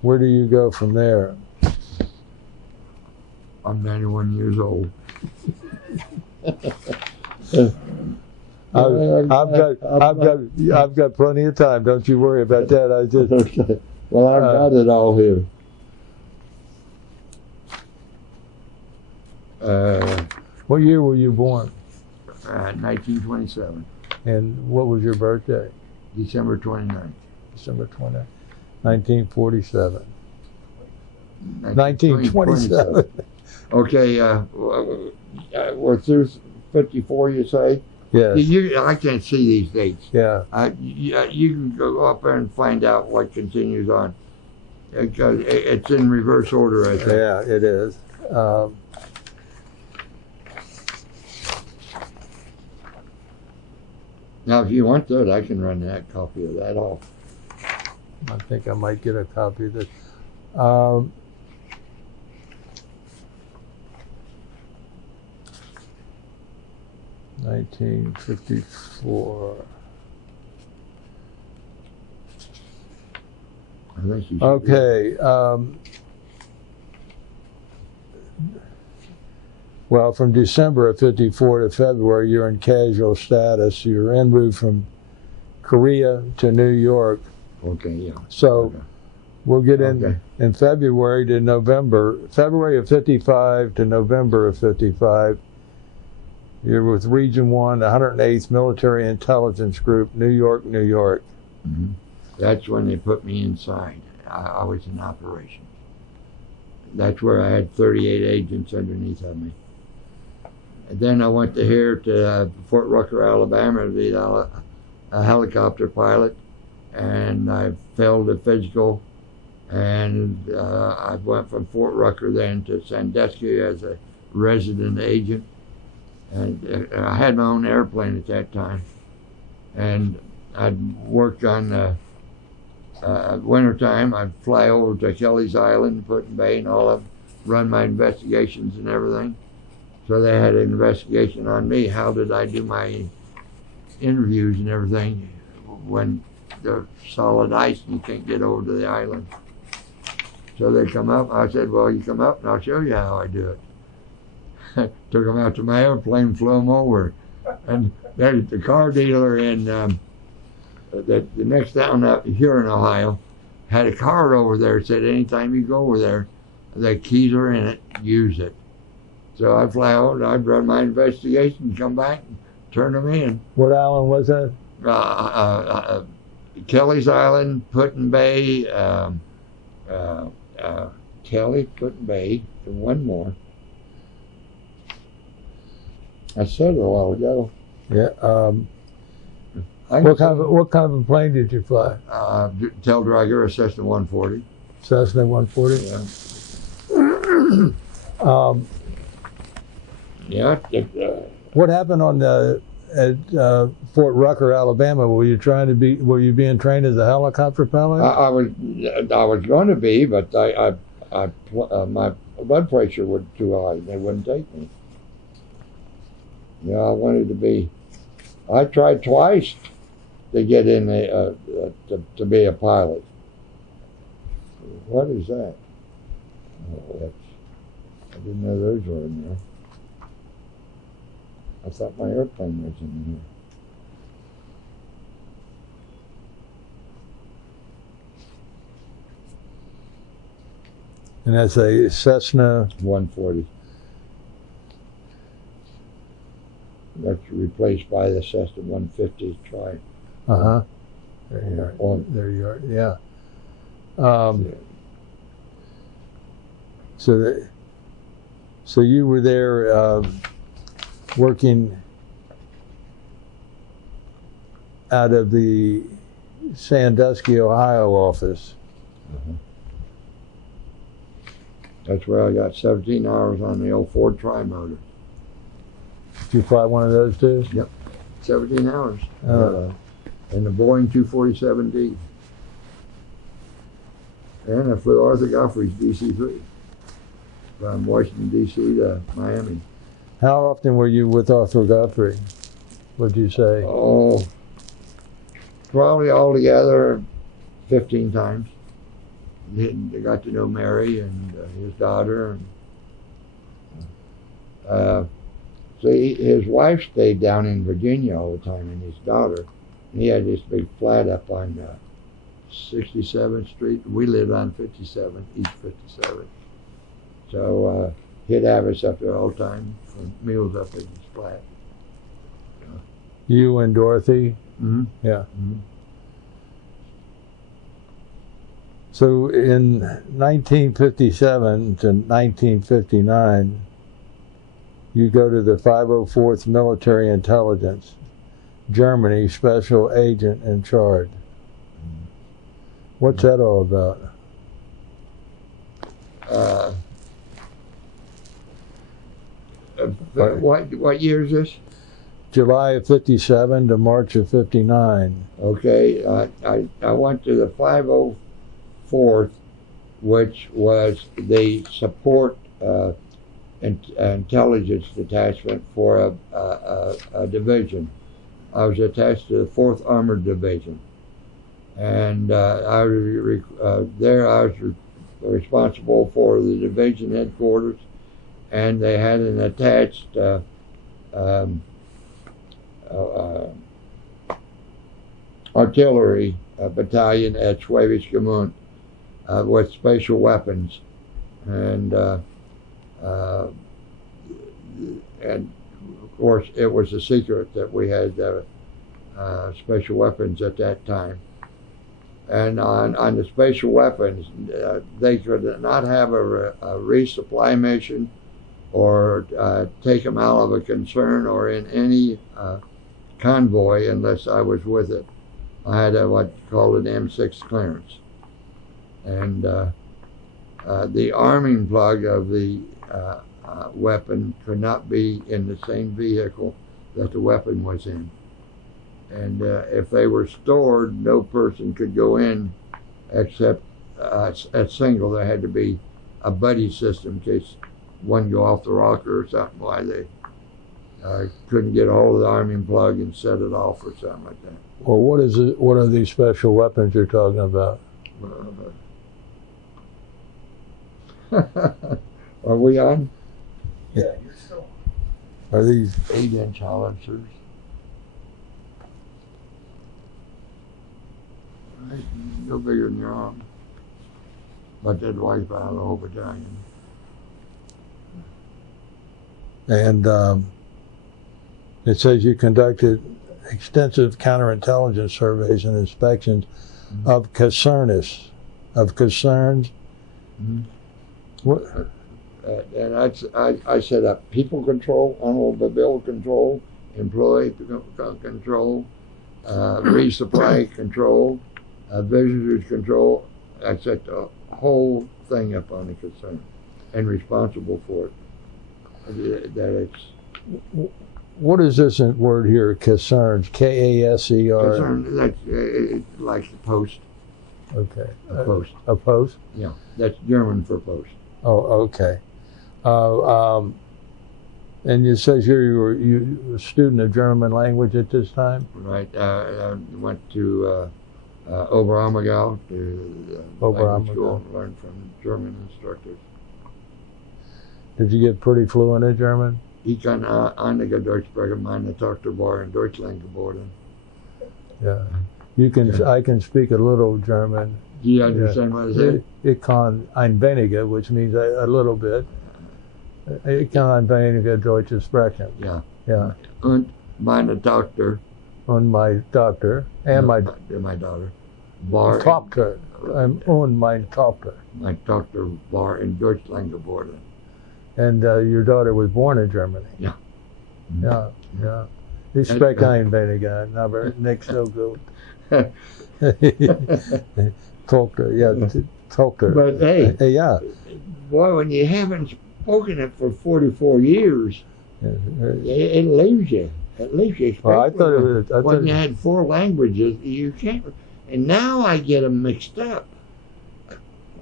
Where do you go from there? I'm 91 years old. I've got plenty of time. Don't you worry about that. I just. Well, I've got it all here. What year were you born? 1927. And what was your birthday? December 29th. December 29th. 1947. 1927. Okay, we're through 54, you say? Yes. I can't see these dates. Yeah. You can go up there and find out what continues on. It's in reverse order, I think. Yeah, it is. Now, if you want that, I can run that copy of that off. I think I might get a copy of this. 1954. I think you should. Okay. Well, from December of 54 to February, you're in casual status. You're en route from Korea to New York. Okay, yeah. So okay. We'll get in February to November, February of 55 to November of 55. You're with Region 1, 108th Military Intelligence Group, New York, New York. Mm-hmm. That's when they put me inside. I was in operations. That's where I had 38 agents underneath of me. And then I went to Fort Rucker, Alabama, to be a helicopter pilot, and I failed the physical, and I went from Fort Rucker then to Sandusky as a resident agent, and I had my own airplane at that time, and I'd work on wintertime. I'd fly over to Kelly's Island, Put-in Bay, and all of them, run my investigations and everything. So they had an investigation on me. How did I do my interviews and everything when there's solid ice and you can't get over to the island? So they come up. I said, well, you come up and I'll show you how I do it. Took them out to my airplane, flew them over. And there's the car dealer in the next town up here in Ohio had a card over there. Said anytime you go over there, the keys are in it, use it. So I'd fly over, I'd run my investigation, come back, and turn them in. What island was that? Kelly's Island, Put-in Bay, Kelly, Put-in Bay, and one more. I said it a while ago. Yeah. What kind of a plane did you fly? Tail dragger, a Cessna 140. Cessna 140. Yeah. Yeah. What happened at Fort Rucker, Alabama? Were you being trained as a helicopter pilot? I was going to be, but my blood pressure was too high. They wouldn't take me. Yeah, I wanted to be. I tried twice to get in to be a pilot. What is that? Oh, I didn't know those were in there. I thought my airplane was in here. And that's a Cessna 140. That's replaced by the Cessna 150 Tri. There you are. Well, there you are. Yeah. So you were there working out of the Sandusky, Ohio office. That's where I got 17 hours on the old Ford Tri-Motor. Did you fly one of those too? Yep, 17 hours. In the Boeing 247D. And I flew Arthur Godfrey's DC-3 from Washington, D.C. to Miami. How often were you with Arthur Godfrey, would you say? Oh, probably altogether 15 times. They got to know Mary and his daughter. And, his wife stayed down in Virginia all the time, and his daughter. And he had this big flat up on 67th Street. We lived on 57, East 57. So he'd have us up there all the time for meals up at his flat. You and Dorothy? Mm-hmm. Yeah. Mm-hmm. So in 1957 to 1959, you go to the 504th Military Intelligence, Germany, special agent in charge. What's that all about? What year is this? July of 57 to March of 59. Okay, I went to the 504th, which was the support intelligence detachment for a division. I was attached to the 4th Armored Division, and I was responsible for the division headquarters, and they had an attached artillery battalion at Schwäbisch Gmünd with special weapons, and of course, it was a secret that we had special weapons at that time. And on the special weapons, they could not have a resupply mission or take them out of a concern or in any convoy unless I was with it. I had what's called an M6 clearance. And the arming plug of the weapon could not be in the same vehicle that the weapon was in. And if they were stored, no person could go in except at single. There had to be a buddy system in case one go off the rocker or something, why they couldn't get a hold of the arming plug and set it off or something like that. Well, what is it? What are these special weapons you're talking about? Are we on? Yeah, you're still. Are these 8-inch howitzers? No bigger than your arm. But they'd wipe out the whole battalion. And it says you conducted extensive counterintelligence surveys and inspections of concerns. Mm-hmm. What? And I set up people control, automobile control, employee control, resupply control, visitors control. I set the whole thing up on the concern and responsible for it. That it's. What is this word here? Concerns. K-A-S-E-R. Concern. That's like the post. Okay. A post. A post. Yeah, that's German for post. Oh, okay. And it says here you were a student of German language at this time? Right. I went to Oberammergau, to language school, learned from German instructors. Did you get pretty fluent in German? Ich kann einige Deutsch sprechen, meine Tochter war in Deutschland geboren. Yeah. You can. I can speak a little German. Do you understand what I said? Ich kann ein wenige, which means a little bit. Ich kann ein wenige Deutsch sprechen. Yeah. Yeah. Und meine Tochter. Und my doctor. And my daughter. War Tochter. Und mein Tochter. My Tochter war in Deutschland geboren. And your daughter was born in Germany. Yeah. Yeah. Yeah. Ich spreche ein wenige, aber nicht so gut. Tochter, yeah, Tochter. But hey, yeah. Boy, when you haven't spoken it for 44 years, it leaves you. It leaves you. Well, I thought it was. When you had 4 languages, you can't. And now I get them mixed up.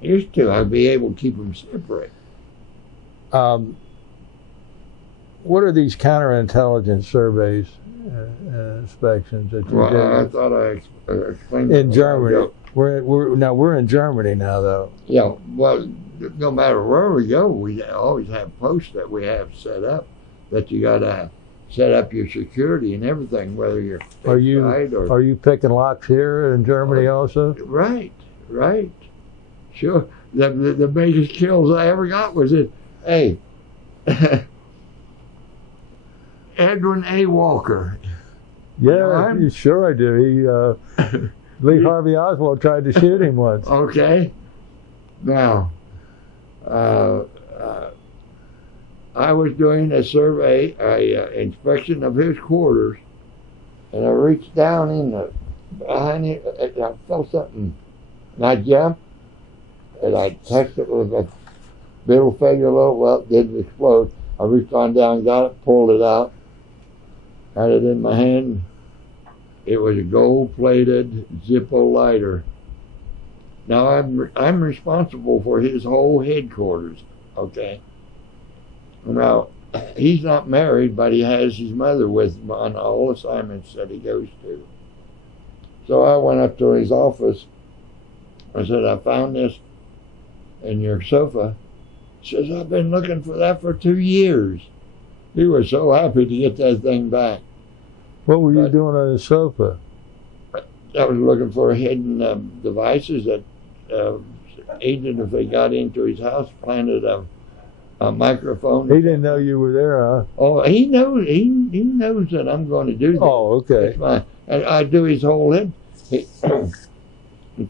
Used to, I'd be able to keep them separate. What are these counterintelligence surveys and inspections that you did? I thought I explained in Germany. We're in Germany now, though. Yeah. Well, no matter where we go, we always have posts that we have set up that you got to set up your security and everything, whether you're are you picking locks here in Germany also? Right. Sure. The biggest kills I ever got was it. Hey, Edwin A. Walker. Yeah, sure I do. Lee Harvey Oswald tried to shoot him once. Okay. Now, I was doing a survey, inspection of his quarters, and I reached down behind him, and I felt something, and I jumped, and I touched it with a middle finger a little. Well, it didn't explode. I reached on down, got it, pulled it out, had it in my hand. It was a gold-plated Zippo lighter. Now I'm responsible for his whole headquarters. Okay. Now he's not married, but he has his mother with him on all assignments that he goes to. So I went up to his office. I said, "I found this in your sofa." He says, "I've been looking for that for 2 years." He was so happy to get that thing back. What were you doing on the sofa? I was looking for hidden devices that agent, if they got into his house, planted a a microphone. He didn't know you were there, huh? Oh, he knows. He knows that I'm going to do that. Oh, okay. That's fine. And I do his whole head. He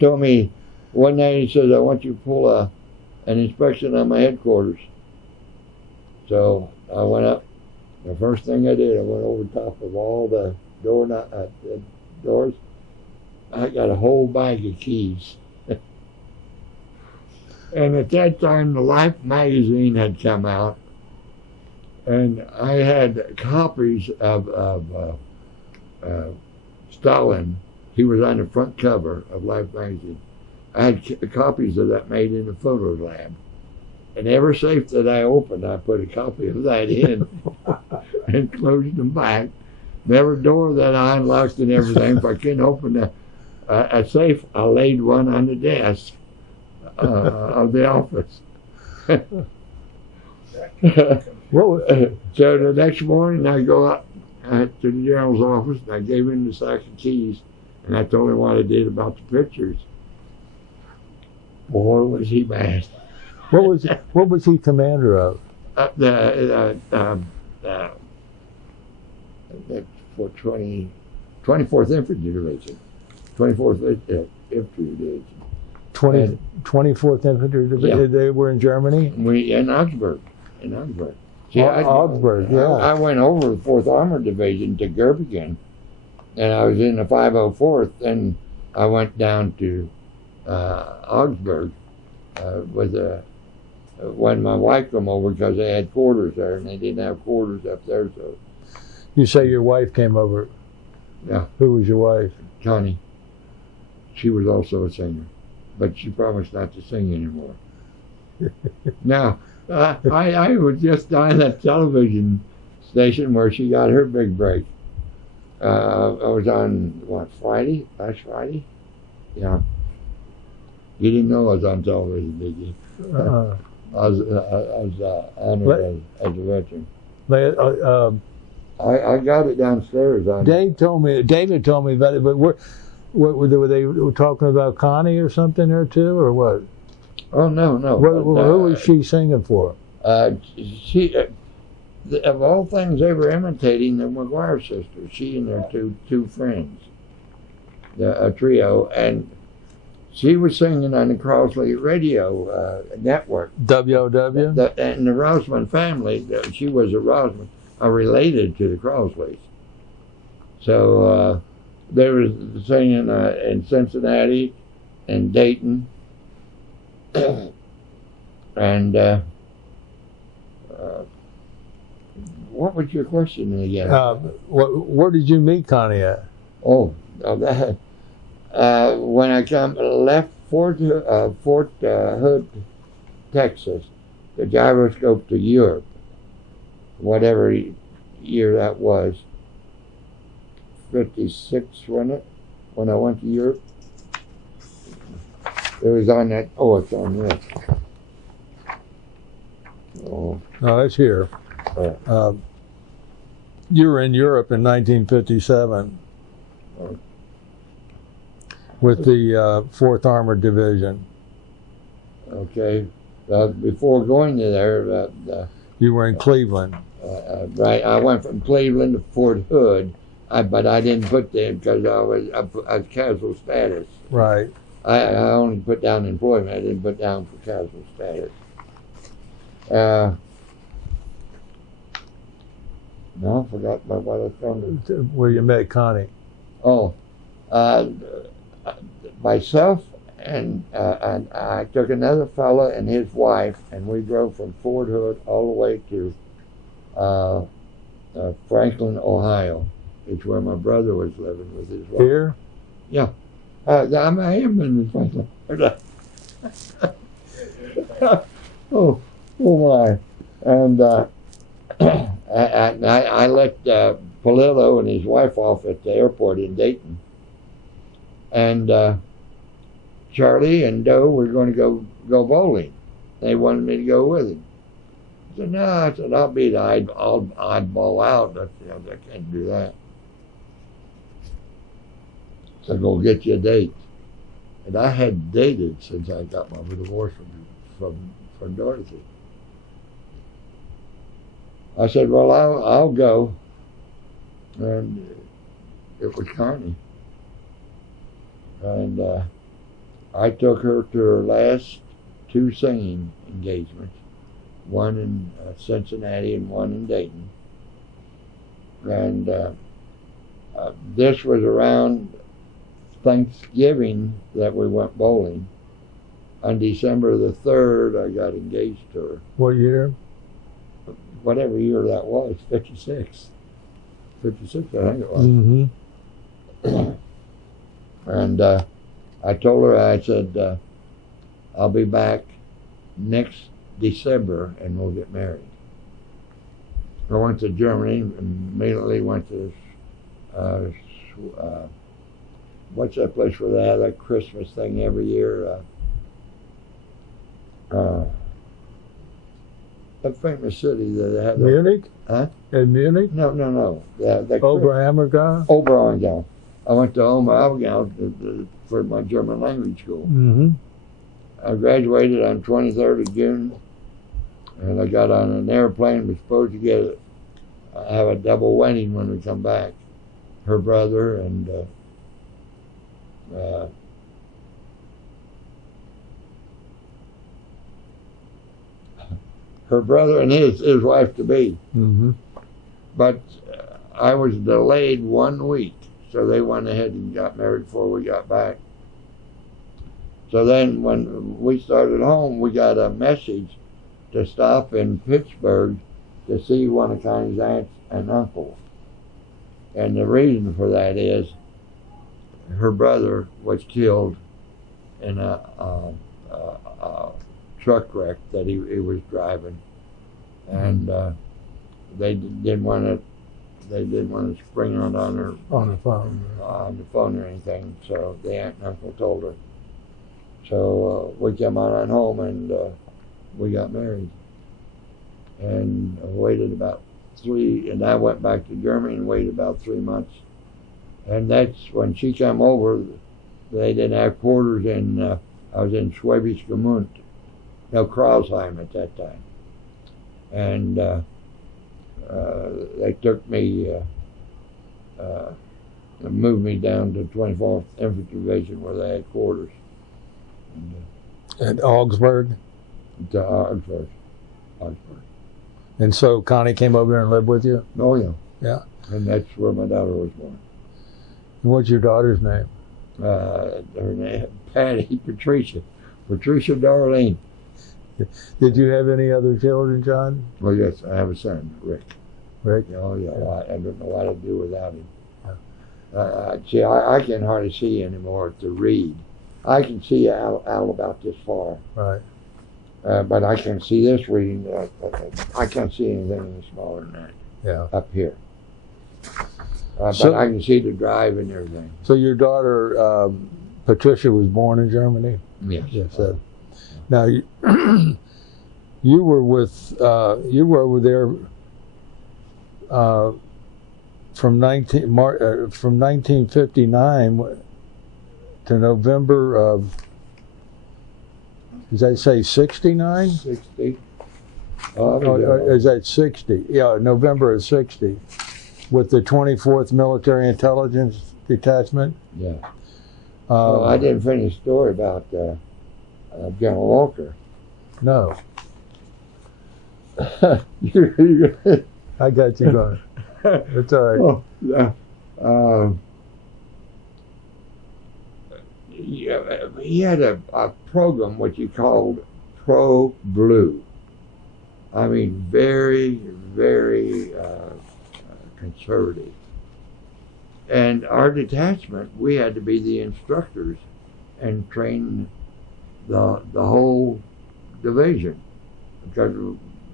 told me one night. He says, "I want you to pull an inspection on my headquarters." So I went up. The first thing I did, I went over top of all the doors. I got a whole bag of keys. And at that time, the Life magazine had come out, and I had copies of Stalin. He was on the front cover of Life magazine. I had copies of that made in the photo lab. And every safe that I opened, I put a copy of that in and closed them back. And every door that I unlocked and everything, if I couldn't open a safe, I laid one on the desk of the office. So the next morning, I go up to the general's office, and I gave him the sack of keys, and I told him what I did about the pictures. Boy, was he mad. What was he commander of? For 24th Infantry Division. 24th Infantry Division. 24th Infantry Division? Yeah. They were in Germany? In Augsburg. See, Augsburg, yeah. I went over the 4th Armored Division to Göppingen, and I was in the 504th, and I went down to Augsburg with when my wife came over, because they had quarters there, and they didn't have quarters up there. So You say your wife came over. Yeah. Who was your wife? Connie. She was also a singer, but she promised not to sing anymore. Now, I was just on that television station where she got her big break. I was on, Friday? Last Friday? Yeah. You didn't know I was on television, did you? I was honored as a veteran. I got it downstairs. David told me about it, but were they talking about Connie or something there too, or what? Oh, no. Who was she singing for? She, of all things, they were imitating the McGuire sisters. She and their two friends, a trio, and she was singing on the Crossley radio network. WOW? And the Roseman family, she was a Roseman, related to the Crosleys. So they were singing in Cincinnati and Dayton. And what was your question again? Where did you meet Connie at? When I left Fort Hood, Texas, the gyroscope to Europe, whatever year that was, 56, wasn't it, when I went to Europe? It was on that, it's on this. No, it's here. You were in Europe in 1957 with the 4th Armored Division. Okay. Before going to there... you were in Cleveland. Right. I went from Cleveland to Fort Hood, but I didn't put there because I was casual status. Right. I only put down employment. I didn't put down for casual status. No, I forgot about what I was going to. Where you met Connie. Myself and I took another fella and his wife, and we drove from Fort Hood all the way to Franklin, Ohio. It's where my brother was living with his wife. Here? Yeah. I am in Franklin. Oh my. And I let Polillo and his wife off at the airport in Dayton. And Charlie and Doe were going to go bowling. They wanted me to go with him. I said, no, I'll be the oddball out. I can't do that. So go get you a date. And I had dated since I got my divorce from Dorothy. I said, well, I'll go. And it was Connie. And I took her to her last 2 singing engagements, one in Cincinnati and one in Dayton. And this was around Thanksgiving that we went bowling. On December the 3rd, I got engaged to her. What year? Whatever year that was, 56. 56, I think it was. Mm-hmm. And I told her, I said, I'll be back next December and we'll get married. I went to Germany and immediately went to, what's that place where they have that Christmas thing every year? That famous city that they had. Munich? Huh? In Munich? No. Oberammergau? Oberammergau. I went to Oberammergau for my German language school. Mm-hmm. I graduated on 23rd of June, and I got on an airplane. Was supposed to have a double wedding when we come back. Her brother and his wife to be. Mm-hmm. But I was delayed 1 week, so they went ahead and got married before we got back. So then when we started home, we got a message to stop in Pittsburgh to see one of Connie's aunts and uncles. And the reason for that is her brother was killed in a truck wreck that he was driving, and they didn't want to spring it on her On the phone. on the phone or anything. So the aunt and uncle told her. So we came on home and we got married, and waited about 3. And I went back to Germany and waited about 3 months, and that's when she came over. They didn't have quarters in. I was in Schwäbisch Gmünd. No, Krausheim at that time. And they took me, moved me down to 24th Infantry Division where they had quarters. At Augsburg? To Augsburg. And so Connie came over and lived with you? Oh, yeah. Yeah. And that's where my daughter was born. And what's your daughter's name? Her name, Patricia Darlene. Did you have any other children, John? Well, yes, I have a son, Rick. Rick? Oh, yeah. I don't know what I'd do without him. Yeah. See, I can hardly see anymore to read. I can see out about this far. Right. But I can see this reading. I can't see anything any smaller than that. Yeah. Up here. But I can see the drive and everything. So your daughter, Patricia, was born in Germany? Yes. Yes. Now, you were over there from 1959 to November of, does that say 69? 60. Is that 60? Yeah, November of 60, with the 24th Military Intelligence Detachment. Yeah. Well, I didn't finish the story about General Walker. No. I got you going. It's all right. He had a program which he called Pro Blue. I mean, very, very conservative. And our detachment, we had to be the instructors and train the whole division, because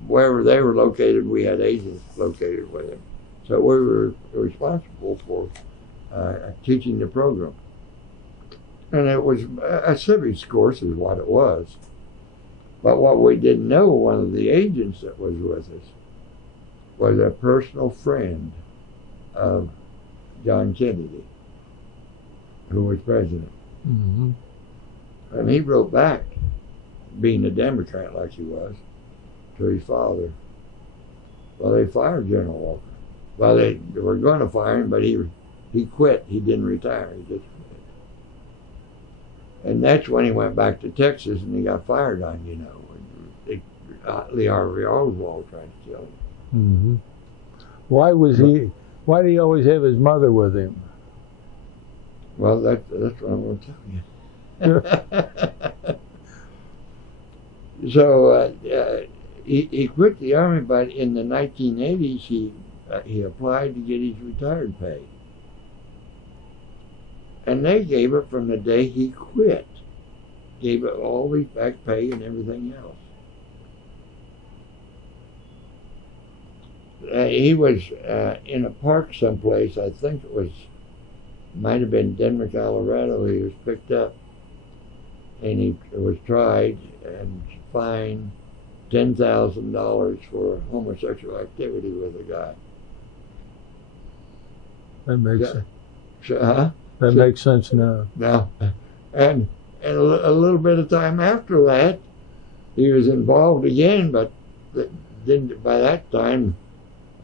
wherever they were located, we had agents located with them. So we were responsible for teaching the program. And it was a civics course is what it was. But what we didn't know, one of the agents that was with us was a personal friend of John Kennedy, who was president. Mm-hmm. And he wrote back, being a Democrat like he was, to his father. Well, they fired General Walker. Well, they were going to fire him, but he quit. He didn't retire. He just quit. And that's when he went back to Texas and he got fired on, you know. Lee Harvey Oswald tried to kill him. Mm-hmm. Why did he always have his mother with him? Well, that's what I'm going to tell you. So he quit the Army, but in the 1980s he applied to get his retired pay. And they gave it from the day he quit. Gave it all his back pay and everything else. He was in a park someplace, I think might have been Denver, Colorado. He was picked up and he was tried and fined $10,000 for homosexual activity with a guy. That makes sense. Huh? That makes sense now. No. And a little bit of time after that, he was involved again, but didn't, by that time,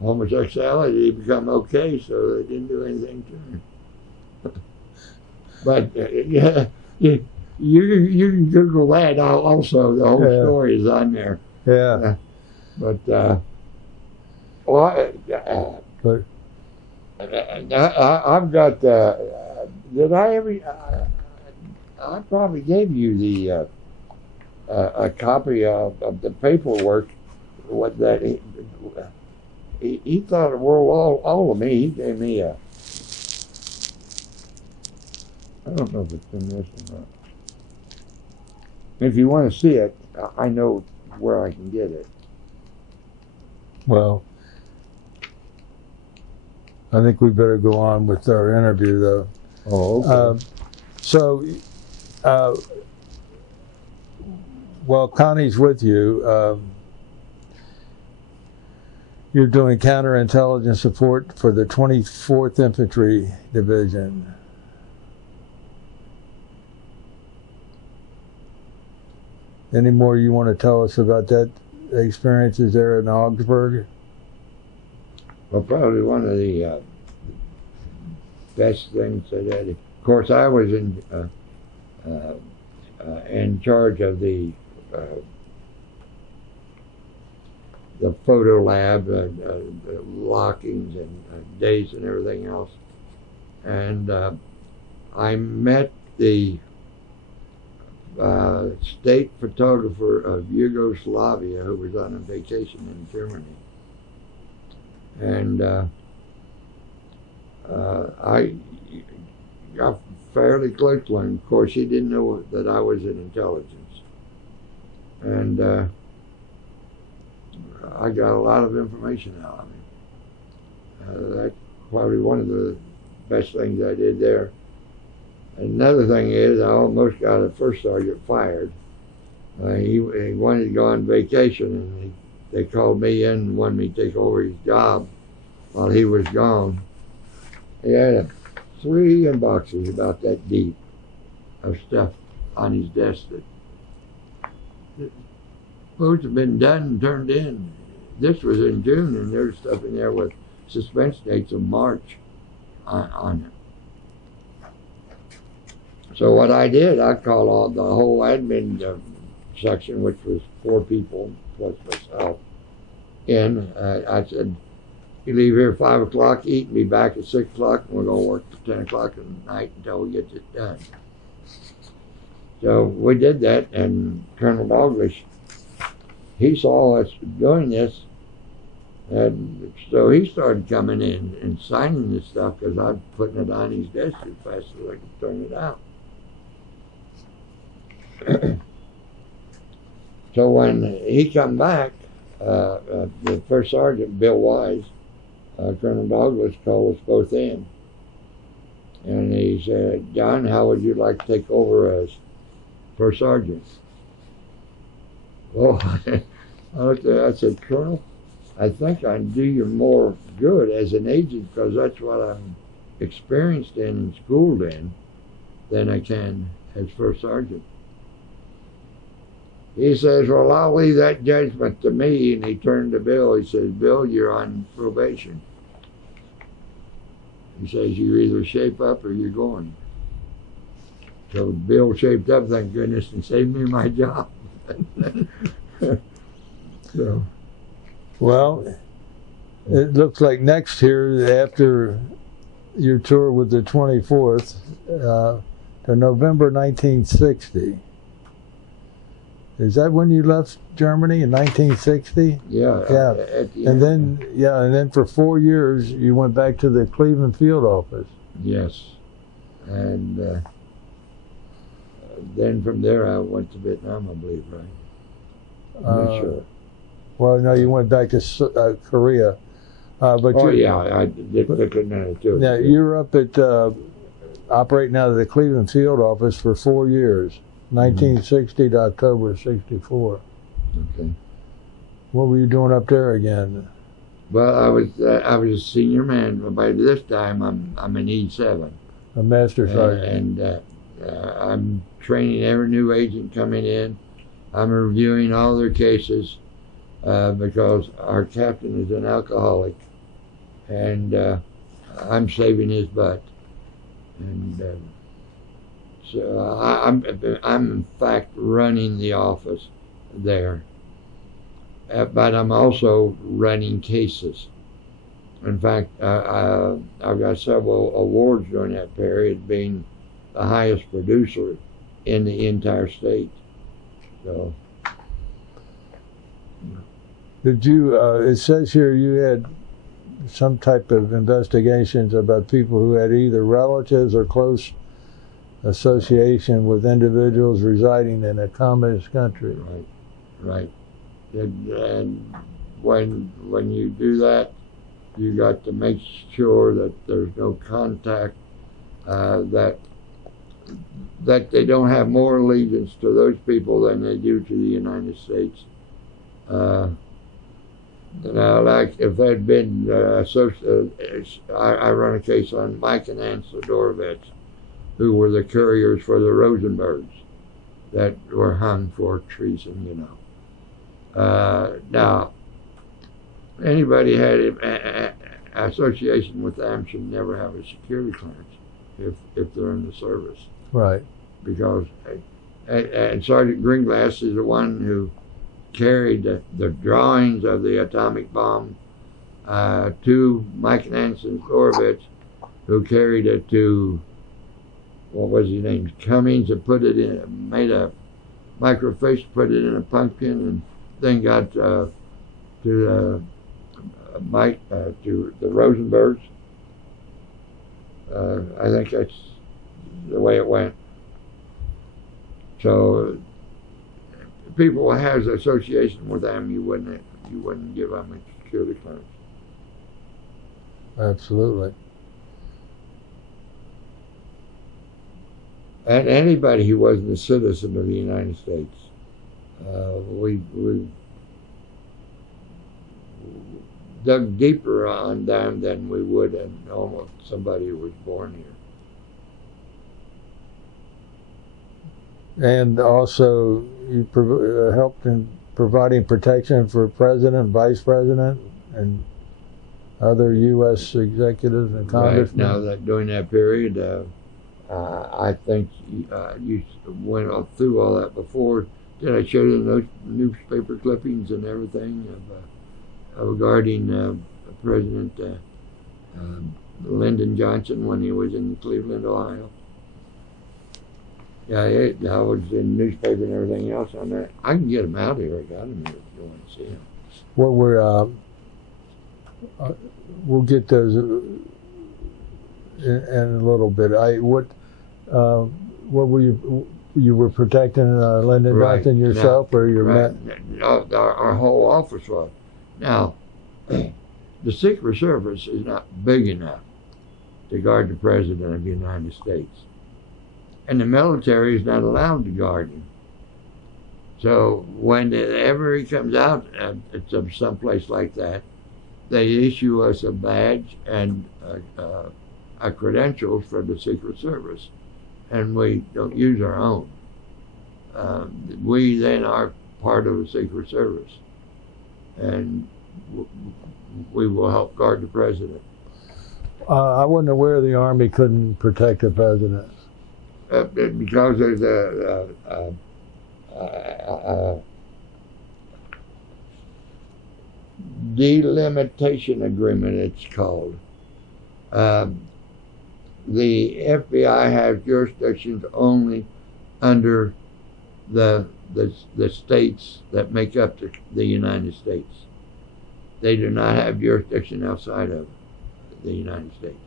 homosexuality had become okay, so they didn't do anything to him. But yeah, you can Google that also. The whole story is on there. Yeah. But I've got. Did I ever? I probably gave you the a copy of the paperwork. What that he thought the world all of me. He gave me a. I don't know if it's in this or not. If you want to see it, I know where I can get it. Well, I think we better go on with our interview, though. Oh, okay. While Connie's with you, you're doing counterintelligence support for the 24th Infantry Division. Any more you want to tell us about that experiences there in Augsburg? Well, probably one of the best things that I did. Of course, I was in charge of the photo lab, lockings and days and everything else. And I met the state photographer of Yugoslavia who was on a vacation in Germany. And I got fairly close to him. Of course, he didn't know that I was in intelligence. And I got a lot of information out of him. That's probably one of the best things I did there. Another thing is, I almost got a first sergeant fired. He wanted to go on vacation, and they called me in and wanted me to take over his job while he was gone. He had 3 inboxes about that deep of stuff on his desk that supposed to have been done and turned in. This was in June, and there's stuff in there with suspense dates of March on it. So what I did, I called all the whole admin section, which was 4 people plus myself, in. I said, you leave here at 5 o'clock, eat, and be back at 6 o'clock, and we're going to work till 10 o'clock at night until we get this done. So we did that, and Colonel Douglas, he saw us doing this, and so he started coming in and signing this stuff because I'm putting it on his desk as fast as I could turn it out. So when he come back, the first sergeant, Bill Wise, Colonel Douglas called us both in. And he said, John, how would you like to take over as first sergeant? Well, I looked at it, I said, Colonel, I think I can do you more good as an agent because that's what I'm experienced in and schooled in than I can as first sergeant. He says, well, I'll leave that judgment to me. And he turned to Bill. He says, Bill, you're on probation. He says, you either shape up or you're going. So Bill shaped up, thank goodness, and saved me my job. So, well, it looks like next year, after your tour with the 24th, to November 1960. Is that when you left Germany in 1960? yeah. Yeah. And then for 4 years you went back to the Cleveland field office. Yes. And then from there I went to Vietnam, I believe, right? I'm not sure. Well, no, you went back to Korea. But I did pick another too. Now, you were up at operating out of the Cleveland field office for 4 years, 1960 to October 64. Okay. What were you doing up there again? Well, I was a senior man, but by this time I'm an E7. A master sergeant. And I'm training every new agent coming in. I'm reviewing all their cases because our captain is an alcoholic, and I'm saving his butt. And so I'm in fact running the office there, but I'm also running cases. In fact, I've got several awards during that period, being the highest producer in the entire state. So, did you? It says here you had some type of investigations about people who had either relatives or close association with individuals residing in a communist country. Right. And when you do that, you got to make sure that there's no contact, that they don't have more allegiance to those people than they do to the United States. Now, like if there'd been, I run a case on Mike and Ann Sidorovitz, who were the couriers for the Rosenbergs that were hung for treason, you know. Now, anybody had association with them should never have a security clearance if they're in the service. Right. Because and Sergeant Greenglass is the one who carried the drawings of the atomic bomb to Mike and Ann Sidorovitz, who carried it to, what was his name, Cummings, and put it in, made a microfiche, put it in a pumpkin, and then got to Mike, to the Rosenbergs. I think that's the way it went. So people who has association with them, you wouldn't give them a security clearance. Absolutely. And anybody who wasn't a citizen of the United States, we dug deeper on them than we would on almost somebody who was born here. And also, you helped in providing protection for president, vice president, and other U.S. executives and congressmen. Right. Now, that during that period, I think you went through all that before. Did I show you those newspaper clippings and everything regarding President Lyndon Johnson when he was in Cleveland, Ohio? Yeah, I was in the newspaper and everything else on that. I can get him out here. I got him here if you want to see him. What we're we'll get those in a little bit. What were you were protecting Lyndon Johnson yourself, or your right. Our whole office was. Now, the Secret Service is not big enough to guard the President of the United States. And the military is not allowed to guard him. So whenever he comes out at someplace like that, they issue us a badge and a credentials for the Secret Service, and we don't use our own. We then are part of the Secret Service, and we will help guard the president. I wasn't aware the Army couldn't protect the president. Because there's a delimitation agreement, it's called. The FBI has jurisdictions only under the states that make up the United States. They do not have jurisdiction outside of the United States.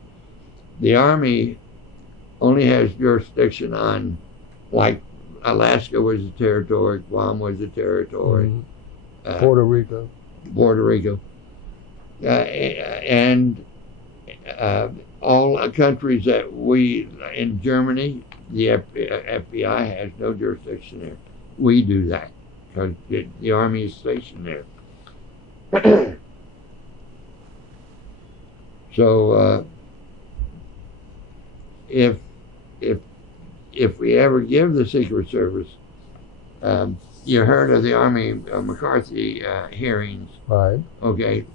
The Army only has jurisdiction on, like, Alaska was a territory, Guam was a territory, Puerto Rico. And all countries that in Germany, the FBI has no jurisdiction there. We do that because the Army is stationed there. So if we ever give the Secret Service, you heard of the Army McCarthy hearings, right? Okay,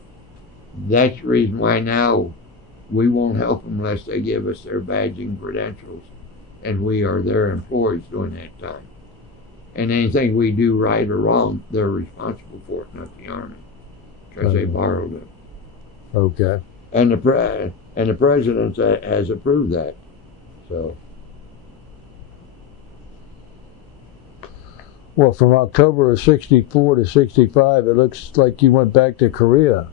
that's the reason why now we won't help them unless they give us their badging credentials, and we are their employees during that time. And anything we do right or wrong, they're responsible for it, not the Army, because they borrowed it. Okay. And the president has approved that. So. Well, from October of '64 to '65, it looks like you went back to Korea.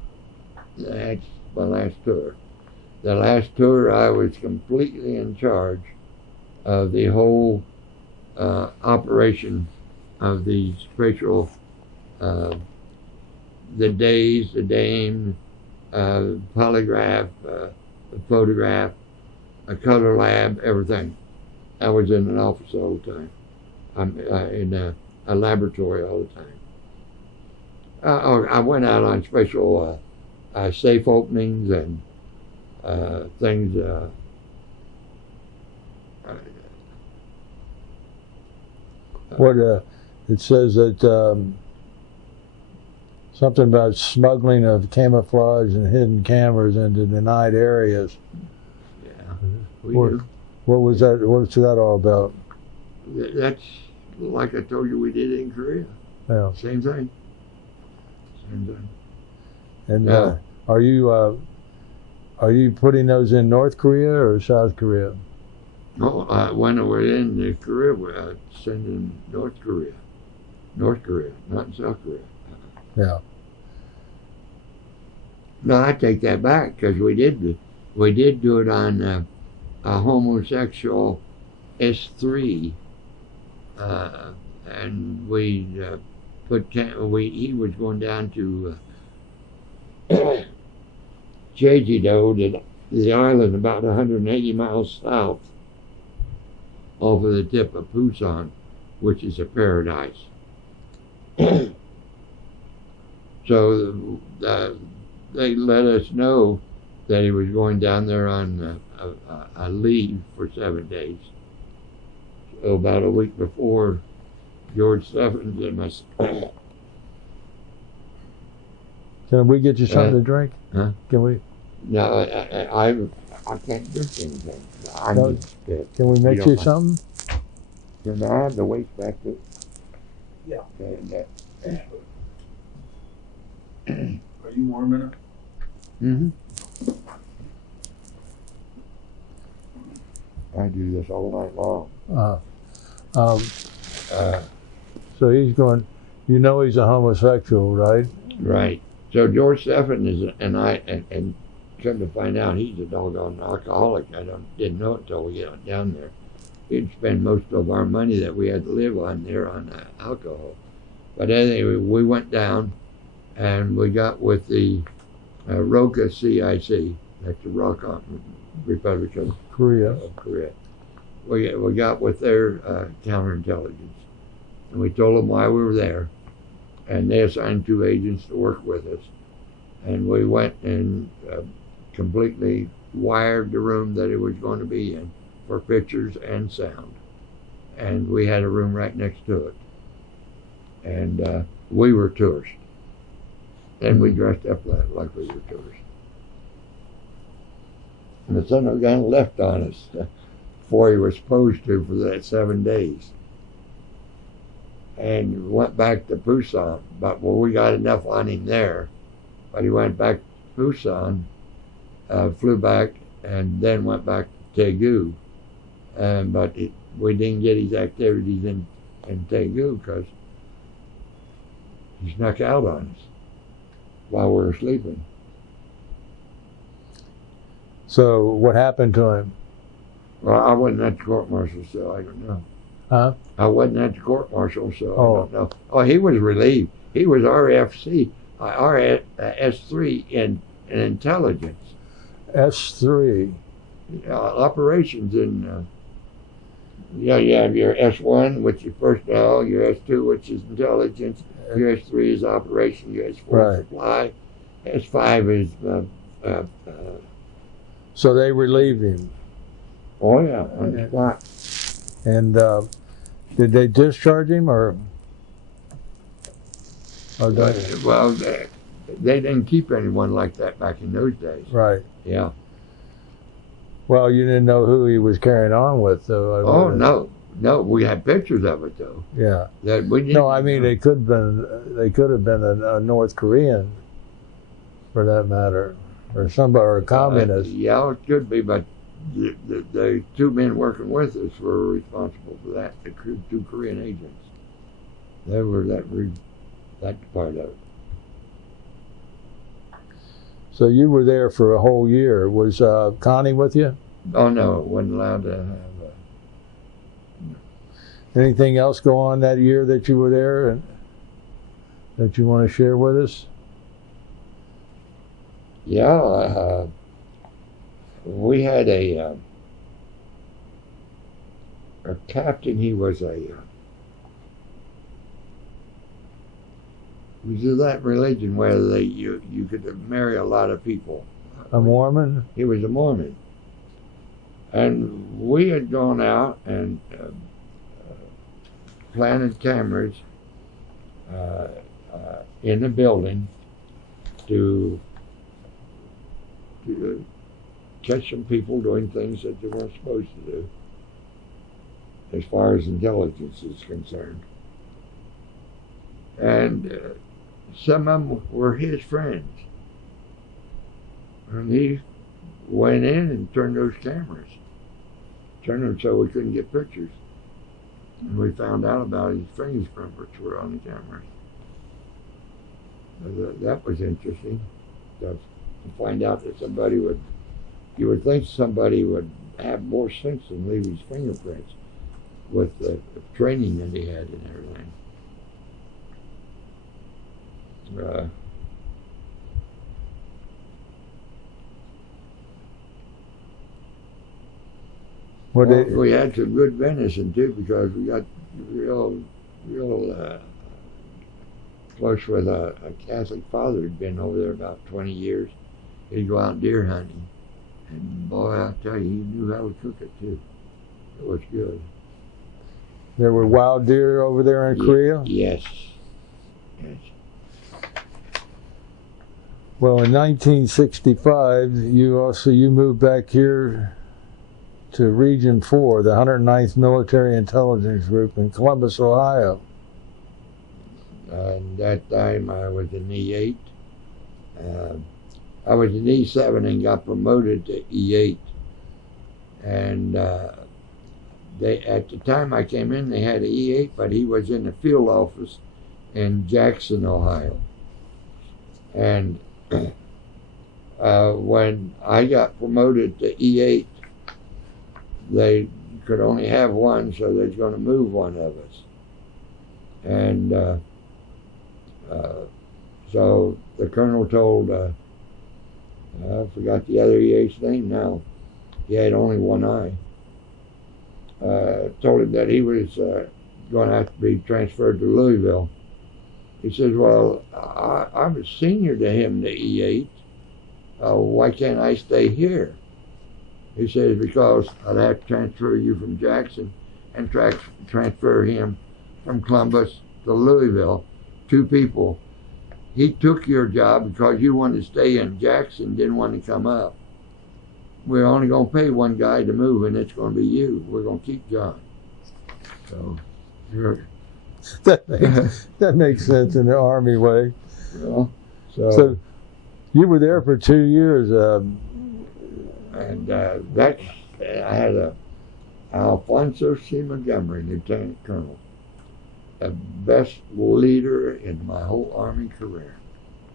That's my last tour. The last tour, I was completely in charge of the whole operation of the spatial, the days, the dame, polygraph, photograph, a color lab, everything. I was in an office all the time. I'm in a laboratory all the time. I went out on special safe openings and things. What it says that something about smuggling of camouflage and hidden cameras into denied areas. Yeah, we do. What was that? What's that all about? That's like I told you we did in Korea. Yeah. Same thing. Same thing. And Yeah. Are you putting those in North Korea or South Korea? No, when we're in Korea, we're sending North Korea. North Korea, not in South Korea. Yeah. No, I take that back because we did do it on a homosexual S3, and we he was going down to Jeju-do, the island about 180 miles south off of the tip of Busan, which is a paradise. So they let us know that he was going down there on a leave for 7 days. So about a week before George Stephens and myself. Can we get you something to drink? Huh? Can we? No, I can't drink anything. I No, need to. Can we make you something? Can I have the waste basket? Yeah. And, Are you warming up? mm-hmm. I do this all night long. So he's going. You know he's a homosexual, right? Right. So George Stephens and come to find out he's a doggone alcoholic. I didn't know it until we got down there. He'd spend most of our money that we had to live on there on alcohol. But anyway, we went down and we got with the ROCA CIC, that's the Rock Republic of Korea. Korea. We got with their counterintelligence, and we told them why we were there, and they assigned 2 agents to work with us, and we went and completely wired the room that it was going to be in for pictures and sound, and we had a room right next to it. and we were tourists. And we dressed up like we were tourists. And the son of a gun left on us before he was supposed to for that 7 days. And went back to Busan. But we got enough on him there. But he went back to Busan, flew back, and then went back to Daegu. But we didn't get his activities in Daegu because he snuck out on us while we were sleeping. So what happened to him? Well, I wasn't at the court-martial, so I don't know. Huh? I wasn't at the court-martial, so I don't know. Oh, he was relieved. He was RFC, S3 in intelligence. S3? Operations in, you have your S1, which is personnel, your S2, which is intelligence, your S3 is operation, your S4 is supply, S5 is... So they relieved him? Oh, yeah, on the spot. And did they discharge him, or well, they didn't keep anyone like that back in those days. Right. Yeah. Well, you didn't know who he was carrying on with, though. Oh, no, we had pictures of it, though. Yeah. That we didn't. No, I mean they could have been a North Korean, for that matter, or somebody, or a communist. Yeah, it could be, but the two men working with us were responsible for that. The two Korean agents. They were that part of it. So you were there for a whole year. Was Connie with you? Oh no, wasn't allowed to have. Anything else go on that year that you were there, and that you want to share with us? Yeah, we had a captain. He was of that religion where you could marry a lot of people. A Mormon? He was a Mormon, and we had gone out and planted cameras in the building to catch some people doing things that they weren't supposed to do, as far as intelligence is concerned. And some of them were his friends. And he went in and turned those cameras. Turned them so we couldn't get pictures. And we found out about his fingerprints which were on the cameras. That was interesting. To find out that you would think somebody would have more sense than leave his fingerprints with the training that he had and everything. We had some good venison too, because we got real close with a Catholic father who'd been over there about 20 years. He'd go out deer hunting, and boy, I'll tell you, he knew how to cook it too. It was good. There were wild deer over there in Korea? Yes. Well, in 1965, you moved back here to Region 4, the 109th Military Intelligence Group in Columbus, Ohio. And that time I was in E8. I was in E7 and got promoted to E8. And at the time I came in, they had an E8, but he was in the field office in Jackson, Ohio. And when I got promoted to E8, they could only have one, so they're going to move one of us. And so the colonel told, I forgot the other EA's name now. He had only one eye. Told him that he was going to have to be transferred to Louisville. He says, well, I'm a senior to him, the E8. Why can't I stay here? He says, because I'd have to transfer you from Jackson and transfer him from Columbus to Louisville, 2 people. He took your job because you wanted to stay in Jackson, didn't want to come up. We're only going to pay 1 guy to move, and it's going to be you. We're going to keep John. So, you're, that makes sense in the Army way. well, So you were there for 2 years. and that I had a Alfonso C. Montgomery, Lieutenant Colonel, the best leader in my whole Army career.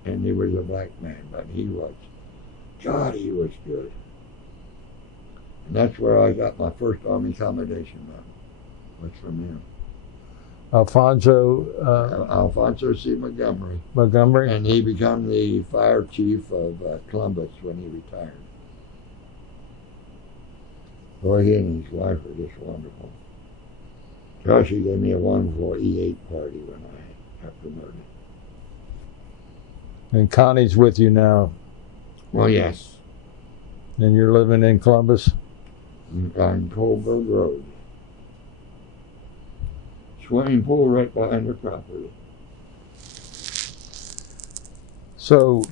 And he was a black man, but he was good. And that's where I got my first Army Commendation medal, was from him. Alfonso C. Montgomery. Montgomery? And he became the fire chief of Columbus when he retired. Boy, he and his wife were just wonderful. Gosh, he gave me a wonderful E8 party when I got promoted. And Connie's with you now. Well, yes. And you're living in Columbus? On Colberg Road. Swimming pool right behind the property. So,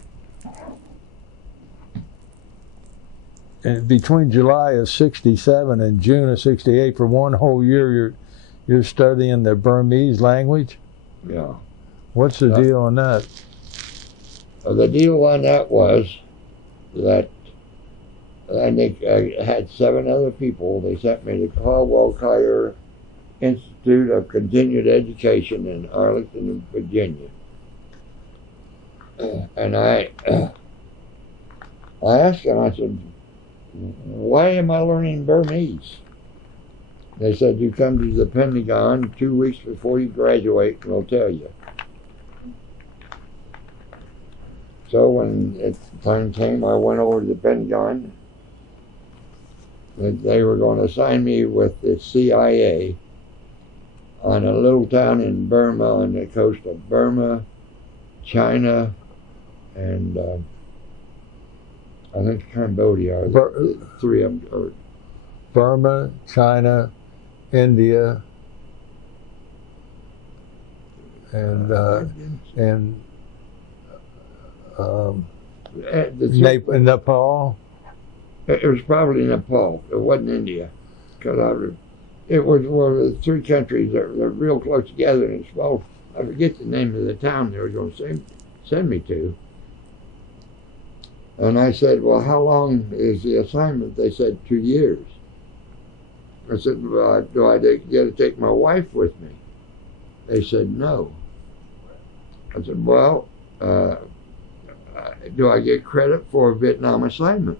and between July of '67 and June of '68, for 1 whole year, you're studying the Burmese language? Yeah. What's the deal on that? The deal on that was that I think I had 7 other people. They sent me to Caldwell-Collier Institute of Continued Education in Arlington, Virginia. And I asked them, I said, why am I learning Burmese? They said, you come to the Pentagon 2 weeks before you graduate and they'll tell you. So when the time came, I went over to the Pentagon. They were going to assign me with the CIA on a little town in Burma, on the coast of Burma, China, and I think Cambodia. The 3 of them. Burma, China, India, and Nepal. It was probably Nepal. It wasn't India, because it was one of the 3 countries that were real close together and small. I forget the name of the town they were going to send me to. And I said, well, how long is the assignment? They said 2 years. I said, well, do I get to take my wife with me? They said, no. I said, well, do I get credit for a Vietnam assignment?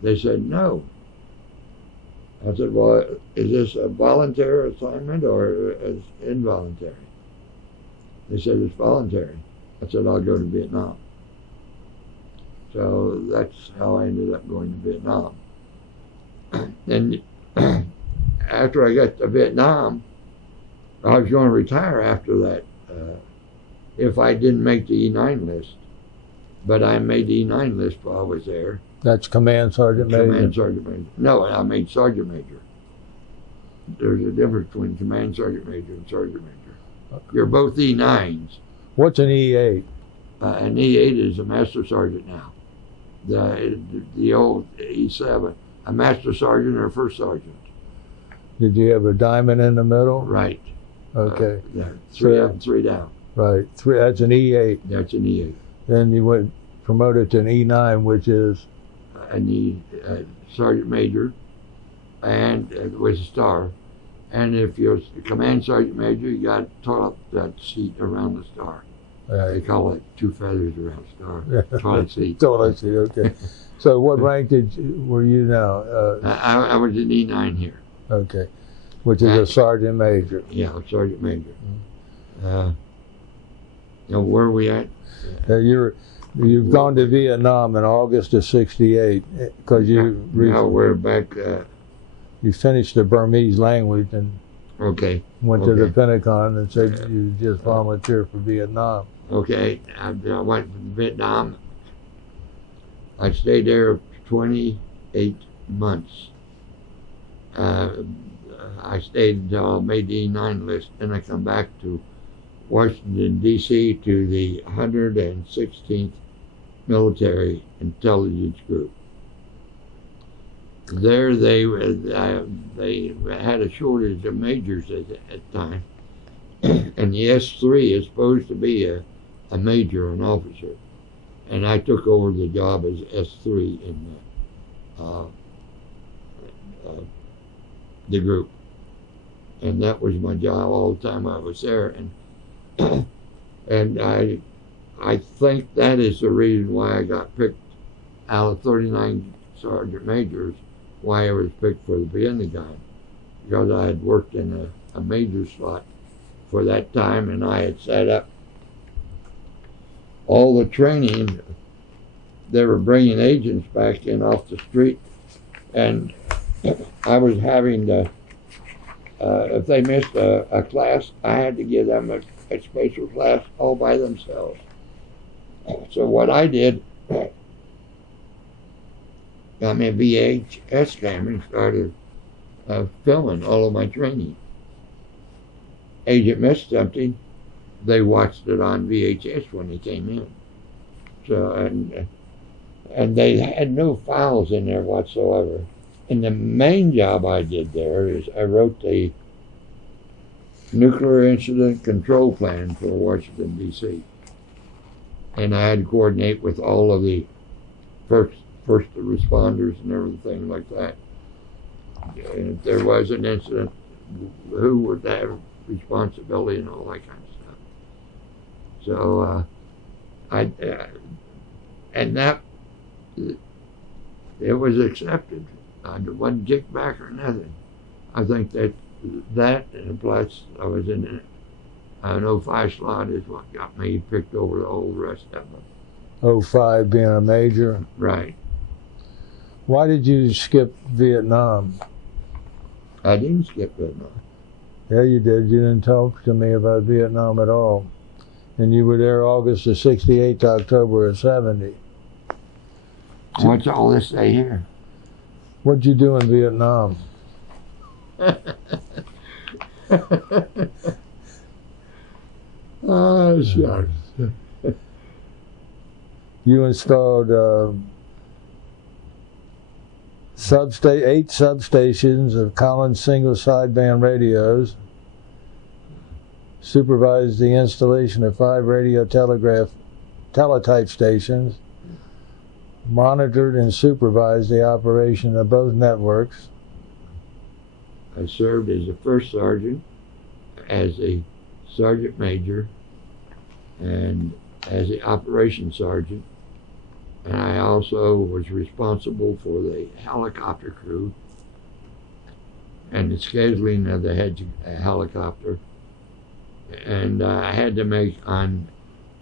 They said, no. I said, well, is this a voluntary assignment or is involuntary? They said, it's voluntary. I said, I'll go to Vietnam. So that's how I ended up going to Vietnam. And after I got to Vietnam, I was going to retire after that if I didn't make the E9 list. But I made the E9 list while I was there. That's Command Sergeant Major? Command Sergeant Major. No, I made Sergeant Major. There's a difference between Command Sergeant Major and Sergeant Major. You're both E9s. What's an E8? An E8 is a Master Sergeant now. The old E7, a Master Sergeant or a First Sergeant. Did you have a diamond in the middle? Right. Okay. 3 up and 3 down. Right. That's an E8. That's an E8. Then you went promoted to an E9, which is? An Sergeant Major, and with a star. And if you're the Command Sergeant Major, you got to top that seat around the star. They call it 2 feathers around a star. Toilet seat. Toilet seat, okay. So what rank were you now? I was an E9 here. Okay. Which is a Sergeant Major. Yeah, a Sergeant Major. Where are we at? You've gone to Vietnam in August of '68 because we're back. You finished the Burmese language and went to the Pentagon and said you just volunteered for Vietnam. Okay, I went to Vietnam. I stayed there 28 months. I stayed until I made the E9 list. Then I come back to Washington, D.C. to the 116th Military Intelligence Group. There they had a shortage of majors at the time, and the S3 is supposed to be a major, an officer, and I took over the job as S3 in the group, and that was my job all the time I was there, and I think that is the reason why I got picked out of 39 sergeant majors, why I was picked for the Pentagon, because I had worked in a major slot for that time, and I had set up all the training. They were bringing agents back in off the street, and I was having to, if they missed a class, I had to give them a special class all by themselves. So what I did, got me a VHS camera and started filming all of my training. Agent missed something, they watched it on VHS when they came in. So and they had no files in there whatsoever. And the main job I did there is I wrote the nuclear incident control plan for Washington, D.C. And I had to coordinate with all of the first responders and everything like that. And if there was an incident, who would have responsibility and all that kind of stuff. So and that, it was accepted. I wasn't kicked back or nothing. I think that and plus I was in an 05 slot is what got me picked over all the rest of them. 05 being a major? Right. Why did you skip Vietnam? I didn't skip Vietnam. Yeah, you did. You didn't talk to me about Vietnam at all. And you were there August of 68 to October of 70. What's all this say here? What'd you do in Vietnam? Oh, shucks. You installed 8 substations of Collins single sideband radios, supervised the installation of 5 radio teletype stations, monitored and supervised the operation of both networks. I served as a first sergeant, as a sergeant major, and as the operations sergeant. And I also was responsible for the helicopter crew and the scheduling of the helicopter. And I had to make, on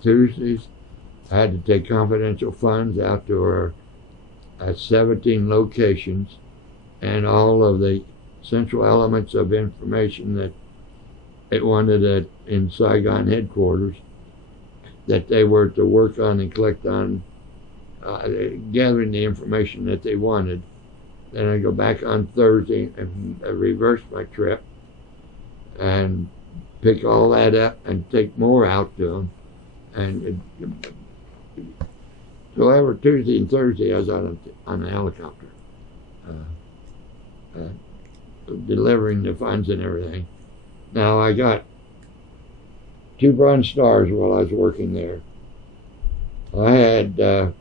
Tuesdays, I had to take confidential funds out to our 17 locations, and all of the central elements of information that it wanted in Saigon headquarters, that they were to work on and collect on, gathering the information that they wanted. Then I go back on Thursday and reverse my trip and pick all that up and take more out to them. And so every Tuesday and Thursday I was on a helicopter, delivering the funds and everything. Now I got 2 Bronze Stars while I was working there. I had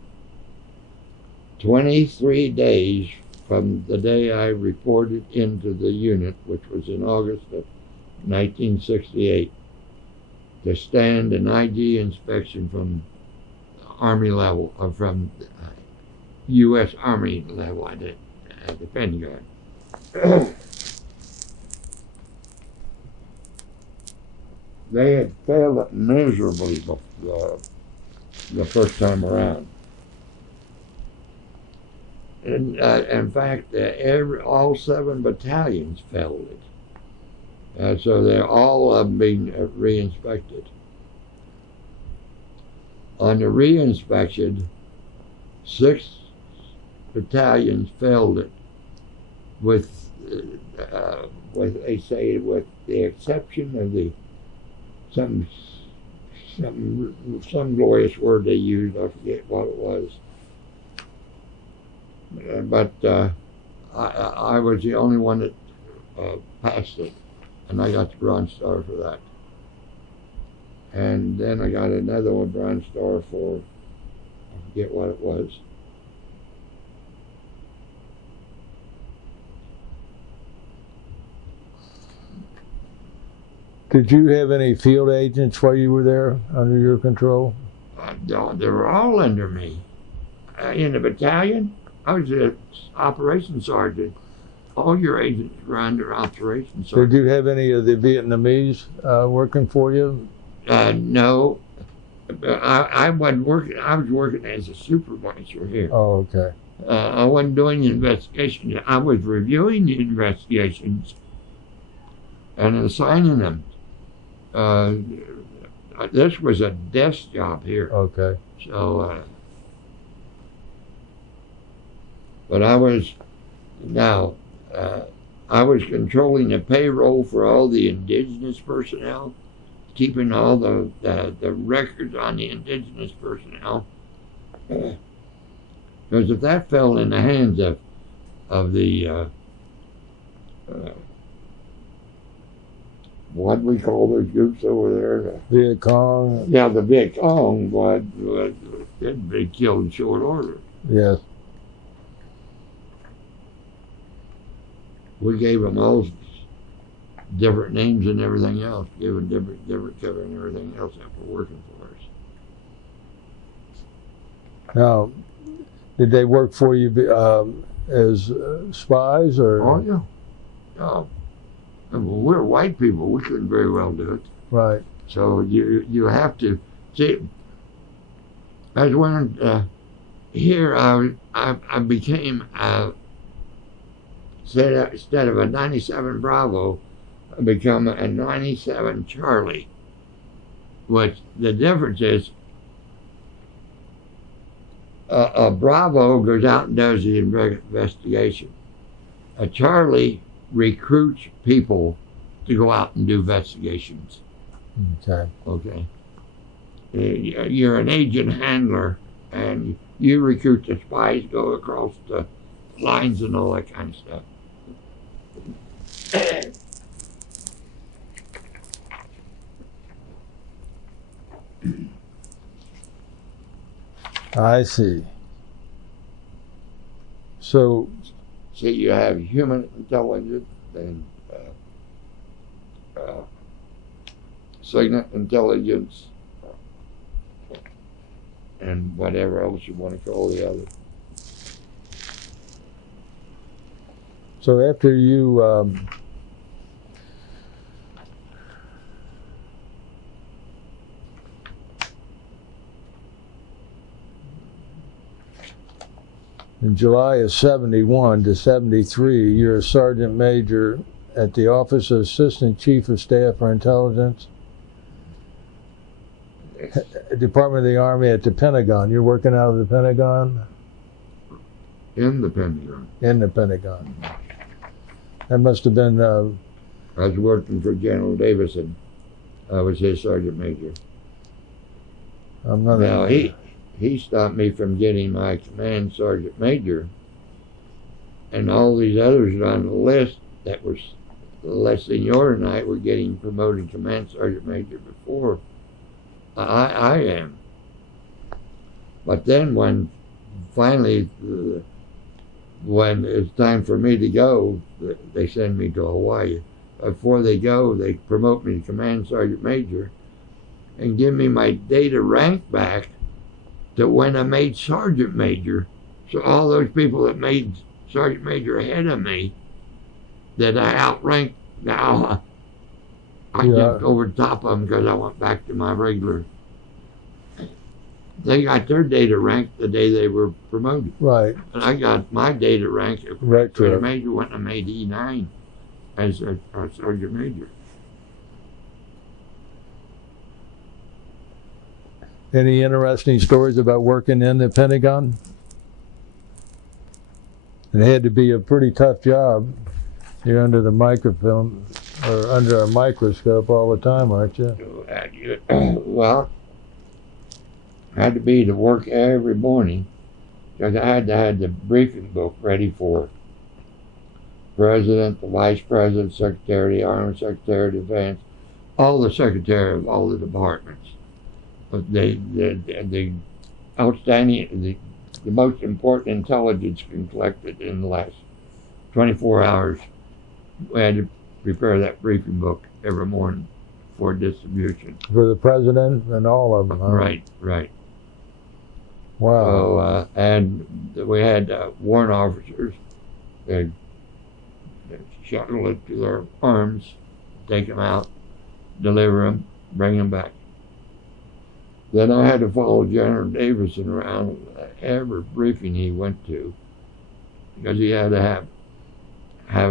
23 days from the day I reported into the unit, which was in August of 1968, to stand an IG inspection from Army level, or from U.S. Army level at the Pentagon. They had failed it miserably the first time around. And, in fact, all 7 battalions failed it. So they're all being re-inspected. On the re-inspection, 6 battalions failed it with with, they say, with the exception of the some glorious word they used. I forget what it was. But I was the only one that passed it, and I got the Bronze Star for that. And then I got another one, Bronze Star, for, I forget what it was. Did you have any field agents while you were there under your control? They were all under me. In the battalion, I was an operations sergeant. All your agents were under operations sergeant. Did you have any of the Vietnamese working for you? No. I wasn't working. I was working as a supervisor here. Oh, okay. I wasn't doing the investigation. I was reviewing the investigations and assigning them. This was a desk job here. Okay. So, but I was controlling the payroll for all the indigenous personnel, keeping all the records on the indigenous personnel. Because if that fell in the hands of the what do we call those groups over there? Viet Cong. Yeah, the Viet Cong would be killed in short order. Yes. We gave them all different names and everything else. Gave them different cover and everything else after working for us. Now, did they work for you as spies or? Oh yeah. Oh. We're white people. We couldn't very well do it. Right. So you have to see. As when here I became instead of a 97 Bravo, I become a 97 Charlie. Which the difference is, a Bravo goes out and does the investigation. A Charlie recruits people to go out and do investigations. Okay. Okay. You're an agent handler, and you recruit the spies, go across the lines and all that kind of stuff. I see. So. See, you have human intelligence and signal intelligence and whatever else you want to call the other. So after you in July of 71 to 73, you're a sergeant major at the Office of Assistant Chief of Staff for Intelligence, Department of the Army at the Pentagon. You're working out of the Pentagon? In the Pentagon. In the Pentagon. That must have been... I was working for General Davison. I was his sergeant major. Now, he stopped me from getting my command sergeant major, and all these others on the list that was less senior than I were getting promoted command sergeant major before I am. But then when finally, when it's time for me to go, they send me to Hawaii. Before they go, they promote me to command sergeant major and give me my data rank back to when I made sergeant major. So all those people that made sergeant major ahead of me, that I outranked, now I jumped over the top of them because I went back to my regular. They got their data rank the day they were promoted. Right. And I got my data rank right sergeant major when I made E9 as a sergeant major. Any interesting stories about working in the Pentagon? It had to be a pretty tough job. You're under the microfilm, or under a microscope all the time, aren't you? Well, I had to be to work every morning because I had to have the briefing book ready for President, the Vice President, Secretary of the Army, Secretary of Defense, all the Secretary of all the departments. But the outstanding, the most important intelligence collected in the last 24 hours. We had to prepare that briefing book every morning for distribution. For the president and all of them, huh? Right. Wow. So, and we had warrant officers that shuttle it to their arms, take them out, deliver them, bring them back. Then I had to follow General Davison around every briefing he went to because he had to have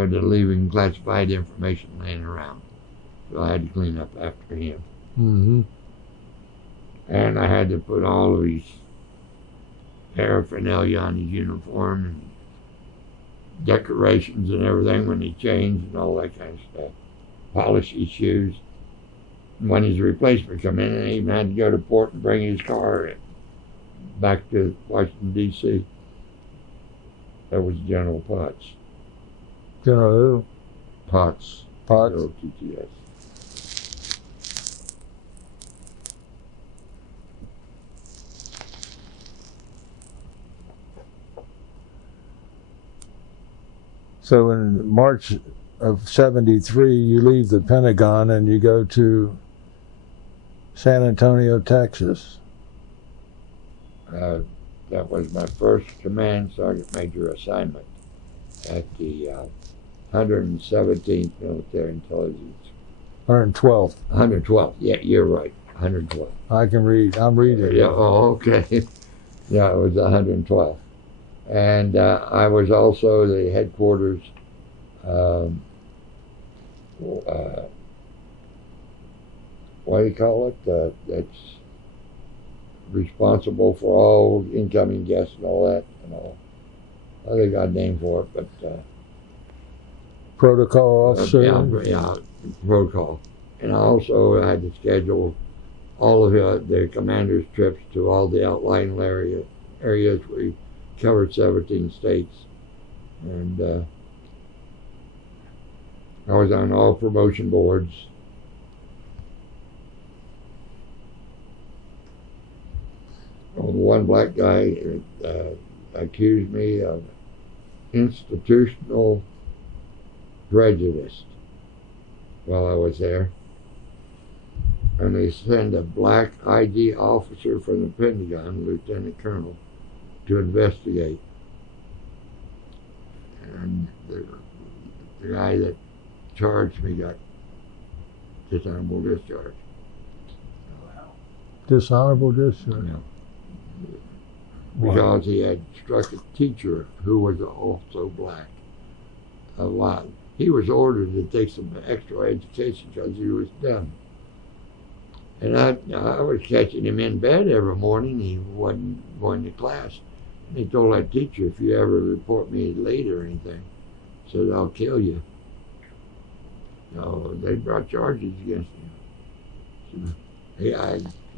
the leaving classified information laying around. So I had to clean up after him. Mm-hmm. And I had to put all of his paraphernalia on his uniform and decorations and everything when he changed and all that kind of stuff. Polish his shoes. And when his replacement come in, and he even had to go to port and bring his car back to Washington, D.C. That was General Potts. General who? Potts. Potts. TTS. So in March of '73, you leave the Pentagon and you go to San Antonio, Texas. That was my first command sergeant major assignment at the 117th Military Intelligence. 112th. 112th. Yeah, you're right. 112th. I can read. I'm reading. Yeah. Oh, okay. Yeah, it was 112th. And I was also the headquarters what do you call it? That's responsible for all incoming guests and all that. I think I got a name for it, but Protocol officer. Yeah, protocol. And I also had to schedule all of the commander's trips to all the outlying areas. We covered 17 states, and I was on all promotion boards. One black guy accused me of institutional prejudice while I was there. And they sent a black ID officer from the Pentagon, Lieutenant Colonel, to investigate. And the guy that charged me got dishonorable discharge. Dishonorable discharge. Yeah. Because he had struck a teacher who was also black a lot. He was ordered to take some extra education because he was dumb. And I was catching him in bed every morning. He wasn't going to class. And he told that teacher, if you ever report me late or anything, he said, I'll kill you. So they brought charges against him.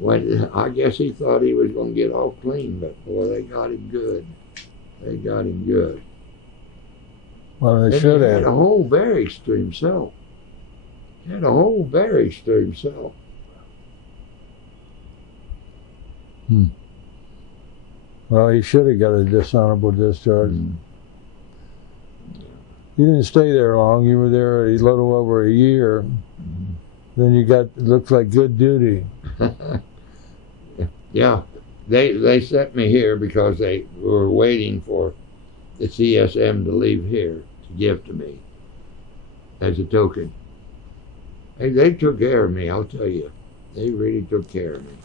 So, I guess he thought he was going to get off clean, but boy, they got him good. They got him good. Well, they should have. He had a whole barracks to himself. He had a whole barracks to himself. Well, he should have got a dishonorable discharge. You didn't stay there long. You were there a little over a year. Then you got, it looks like good duty. Yeah, they sent me here because they were waiting for the CSM to leave here to give to me as a token. Hey, they took care of me, I'll tell you. They really took care of me.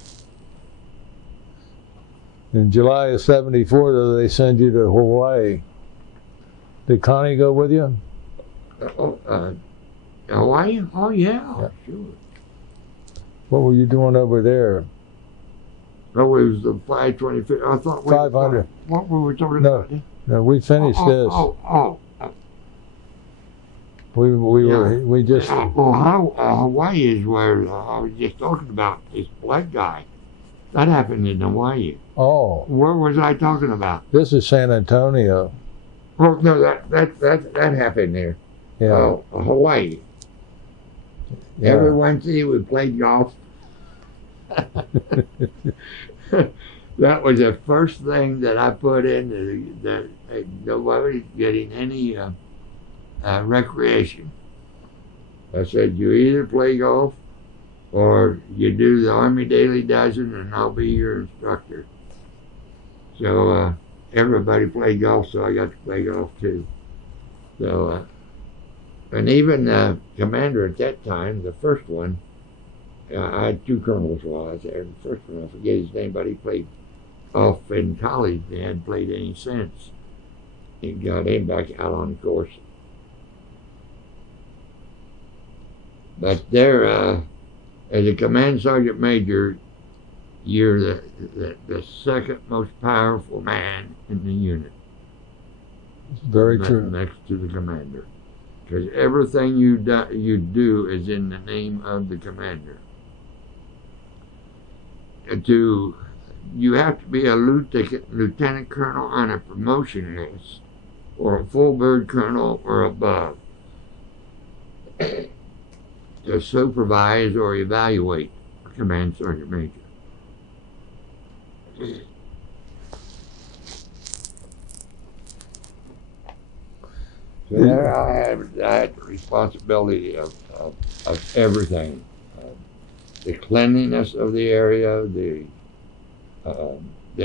In July of '74, though, they send you to Hawaii. Did Connie go with you? Hawaii? Oh, yeah, sure. What were you doing over there? Oh, it was the 525. I thought 500. What were we talking about? No, we finished this. We just Well, Hawaii is where I was just talking about this black guy. That happened in Hawaii. oh, Where was I talking about? this is San Antonio. Oh no, that happened there. Yeah. Hawaii. Yeah. Every Wednesday we played golf. That was the first thing that I put in that nobody's getting any recreation. I said, you either play golf or you do the Army Daily Dozen and I'll be your instructor. So everybody played golf, so I got to play golf too. So, and even the commander at that time, the first one, I had two colonels while I was there. The first one, I forget his name, but he played golf in college. He hadn't played any since. He got him back out on the course. But there, as a command sergeant major, you're the second most powerful man in the unit. Very true. Next to the commander. Because everything you do is in the name of the commander. You have to be a lieutenant colonel on a promotion list, or a full bird colonel or above, to supervise or evaluate a command sergeant major. So there I had the responsibility of everything. The cleanliness of the area, the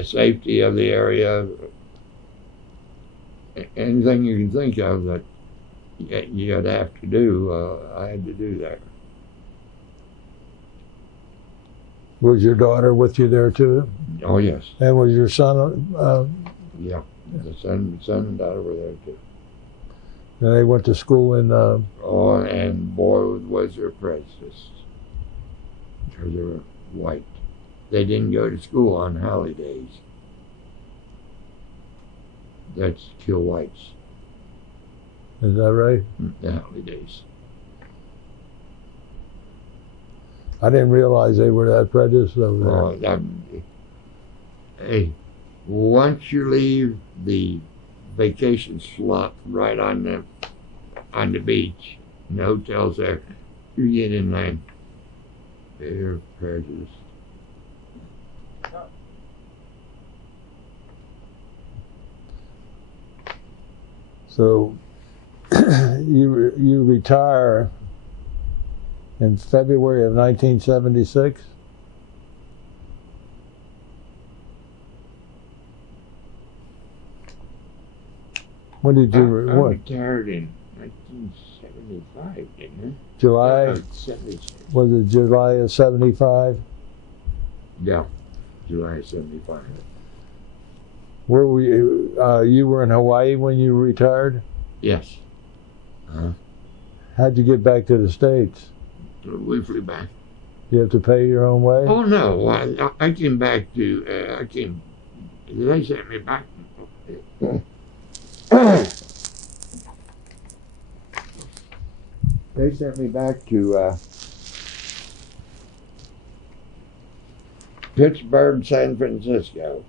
safety of the area, anything you can think of that you'd have to do, I had to do that. Was your daughter with you there too? Oh yes. And was your son? Yeah, the son and daughter were there too. And they went to school in. Oh, and boy was their prejudice, because they were white. They didn't go to school on holidays. That's kill whites. Is that right? The holidays. I didn't realize they were that prejudiced over there. Oh, hey, once you leave the vacation slot right on the beach, and the hotels there, you get inland, they're prejudiced. So you retire in February of 1976. When did you I what? retired in 1975, didn't I? July? 76. Was it July of 75? Yeah, July 75. Where were you? You were in Hawaii when you retired? Yes. How'd you get back to the States? We flew back. You have to pay your own way? Oh no, I came back to, they sent me back. They sent me back to Pittsburgh, San Francisco.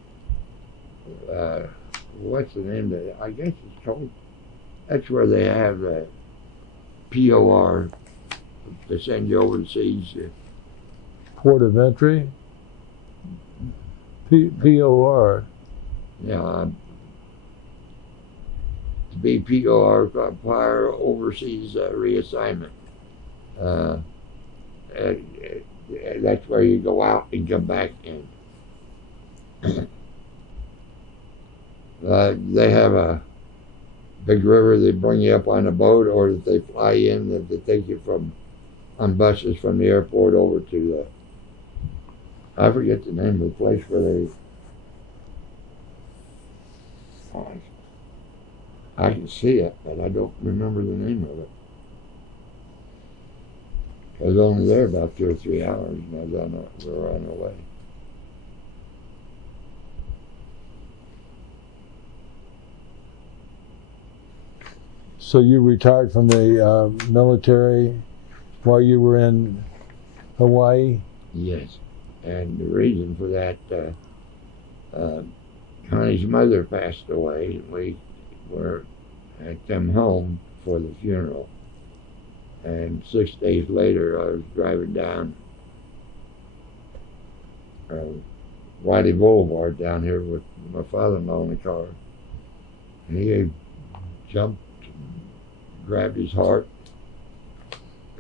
What's the name of it? I guess it's called, that's where they have the POR. They send you overseas. Port of entry? POR. Yeah. To be POR, prior overseas reassignment. That's where you go out and come back in. They have a big river. They bring you up on a boat, or that they fly in, that they take you on buses from the airport over to I forget the name of the place where they. I can see it, but I don't remember the name of it. I was only there about 2 or 3 hours, and we were on our way. So you retired from the military while you were in Hawaii? Yes. And the reason for that, Connie's mother passed away, and we were at them home for the funeral. And 6 days later, I was driving down Whitey Boulevard down here with my father-in-law in the car. And he jumped, grabbed his heart.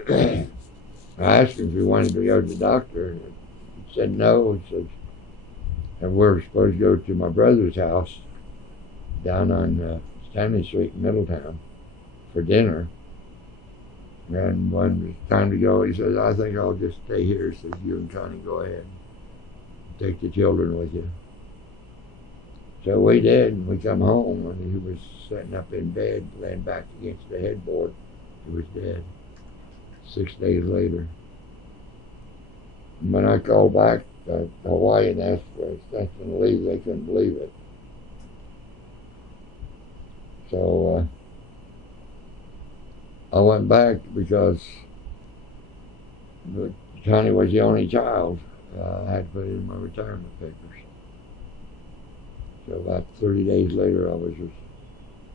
I asked him if he wanted to go to the doctor. He said no. He said, and we were supposed to go to my brother's house down on Stanley Street in Middletown for dinner. And when it was time to go, he says, I think I'll just stay here. He says, you and Connie go ahead. Take the children with you. So we did, and we come home, and he was sitting up in bed, laying back against the headboard. He was dead 6 days later. And when I called back, Hawaii and asked for extension of leave, they couldn't believe it. So I went back because Connie was the only child. I had to put it in my retirement papers. So about 30 days later, I was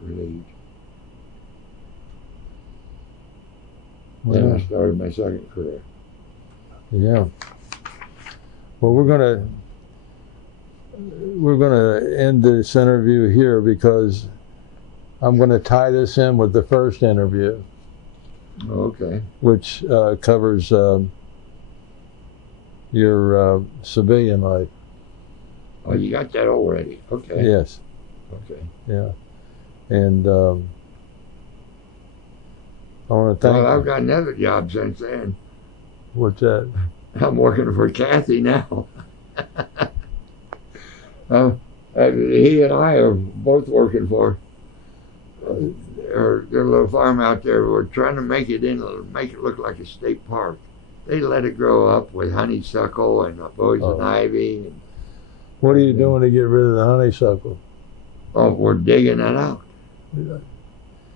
relieved. Well, Then I started my second career. Yeah. Well, we're gonna end this interview here because I'm gonna tie this in with the first interview. Okay. Which covers your civilian life. Oh, you got that already? Okay. Yes. Okay. Yeah. And I want to thank. Well, I've got another job since then. What's that? I'm working for Kathy now. He and I are both working for their little farm out there. We're trying to make it look like a state park. They let it grow up with honeysuckle and poison ivy. And, what are you doing to get rid of the honeysuckle? oh, we're digging it out. Yeah.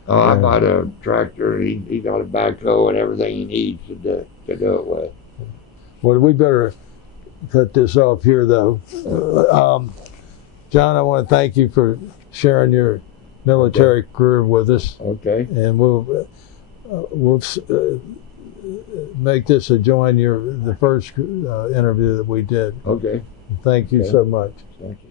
Oh, I bought a tractor. He got a backhoe and everything he needs to do it with. Well, we better cut this off here, though. John, I want to thank you for sharing your military career with us. Okay. And we'll make this the first interview that we did. Okay. Thank you so much. Thank you.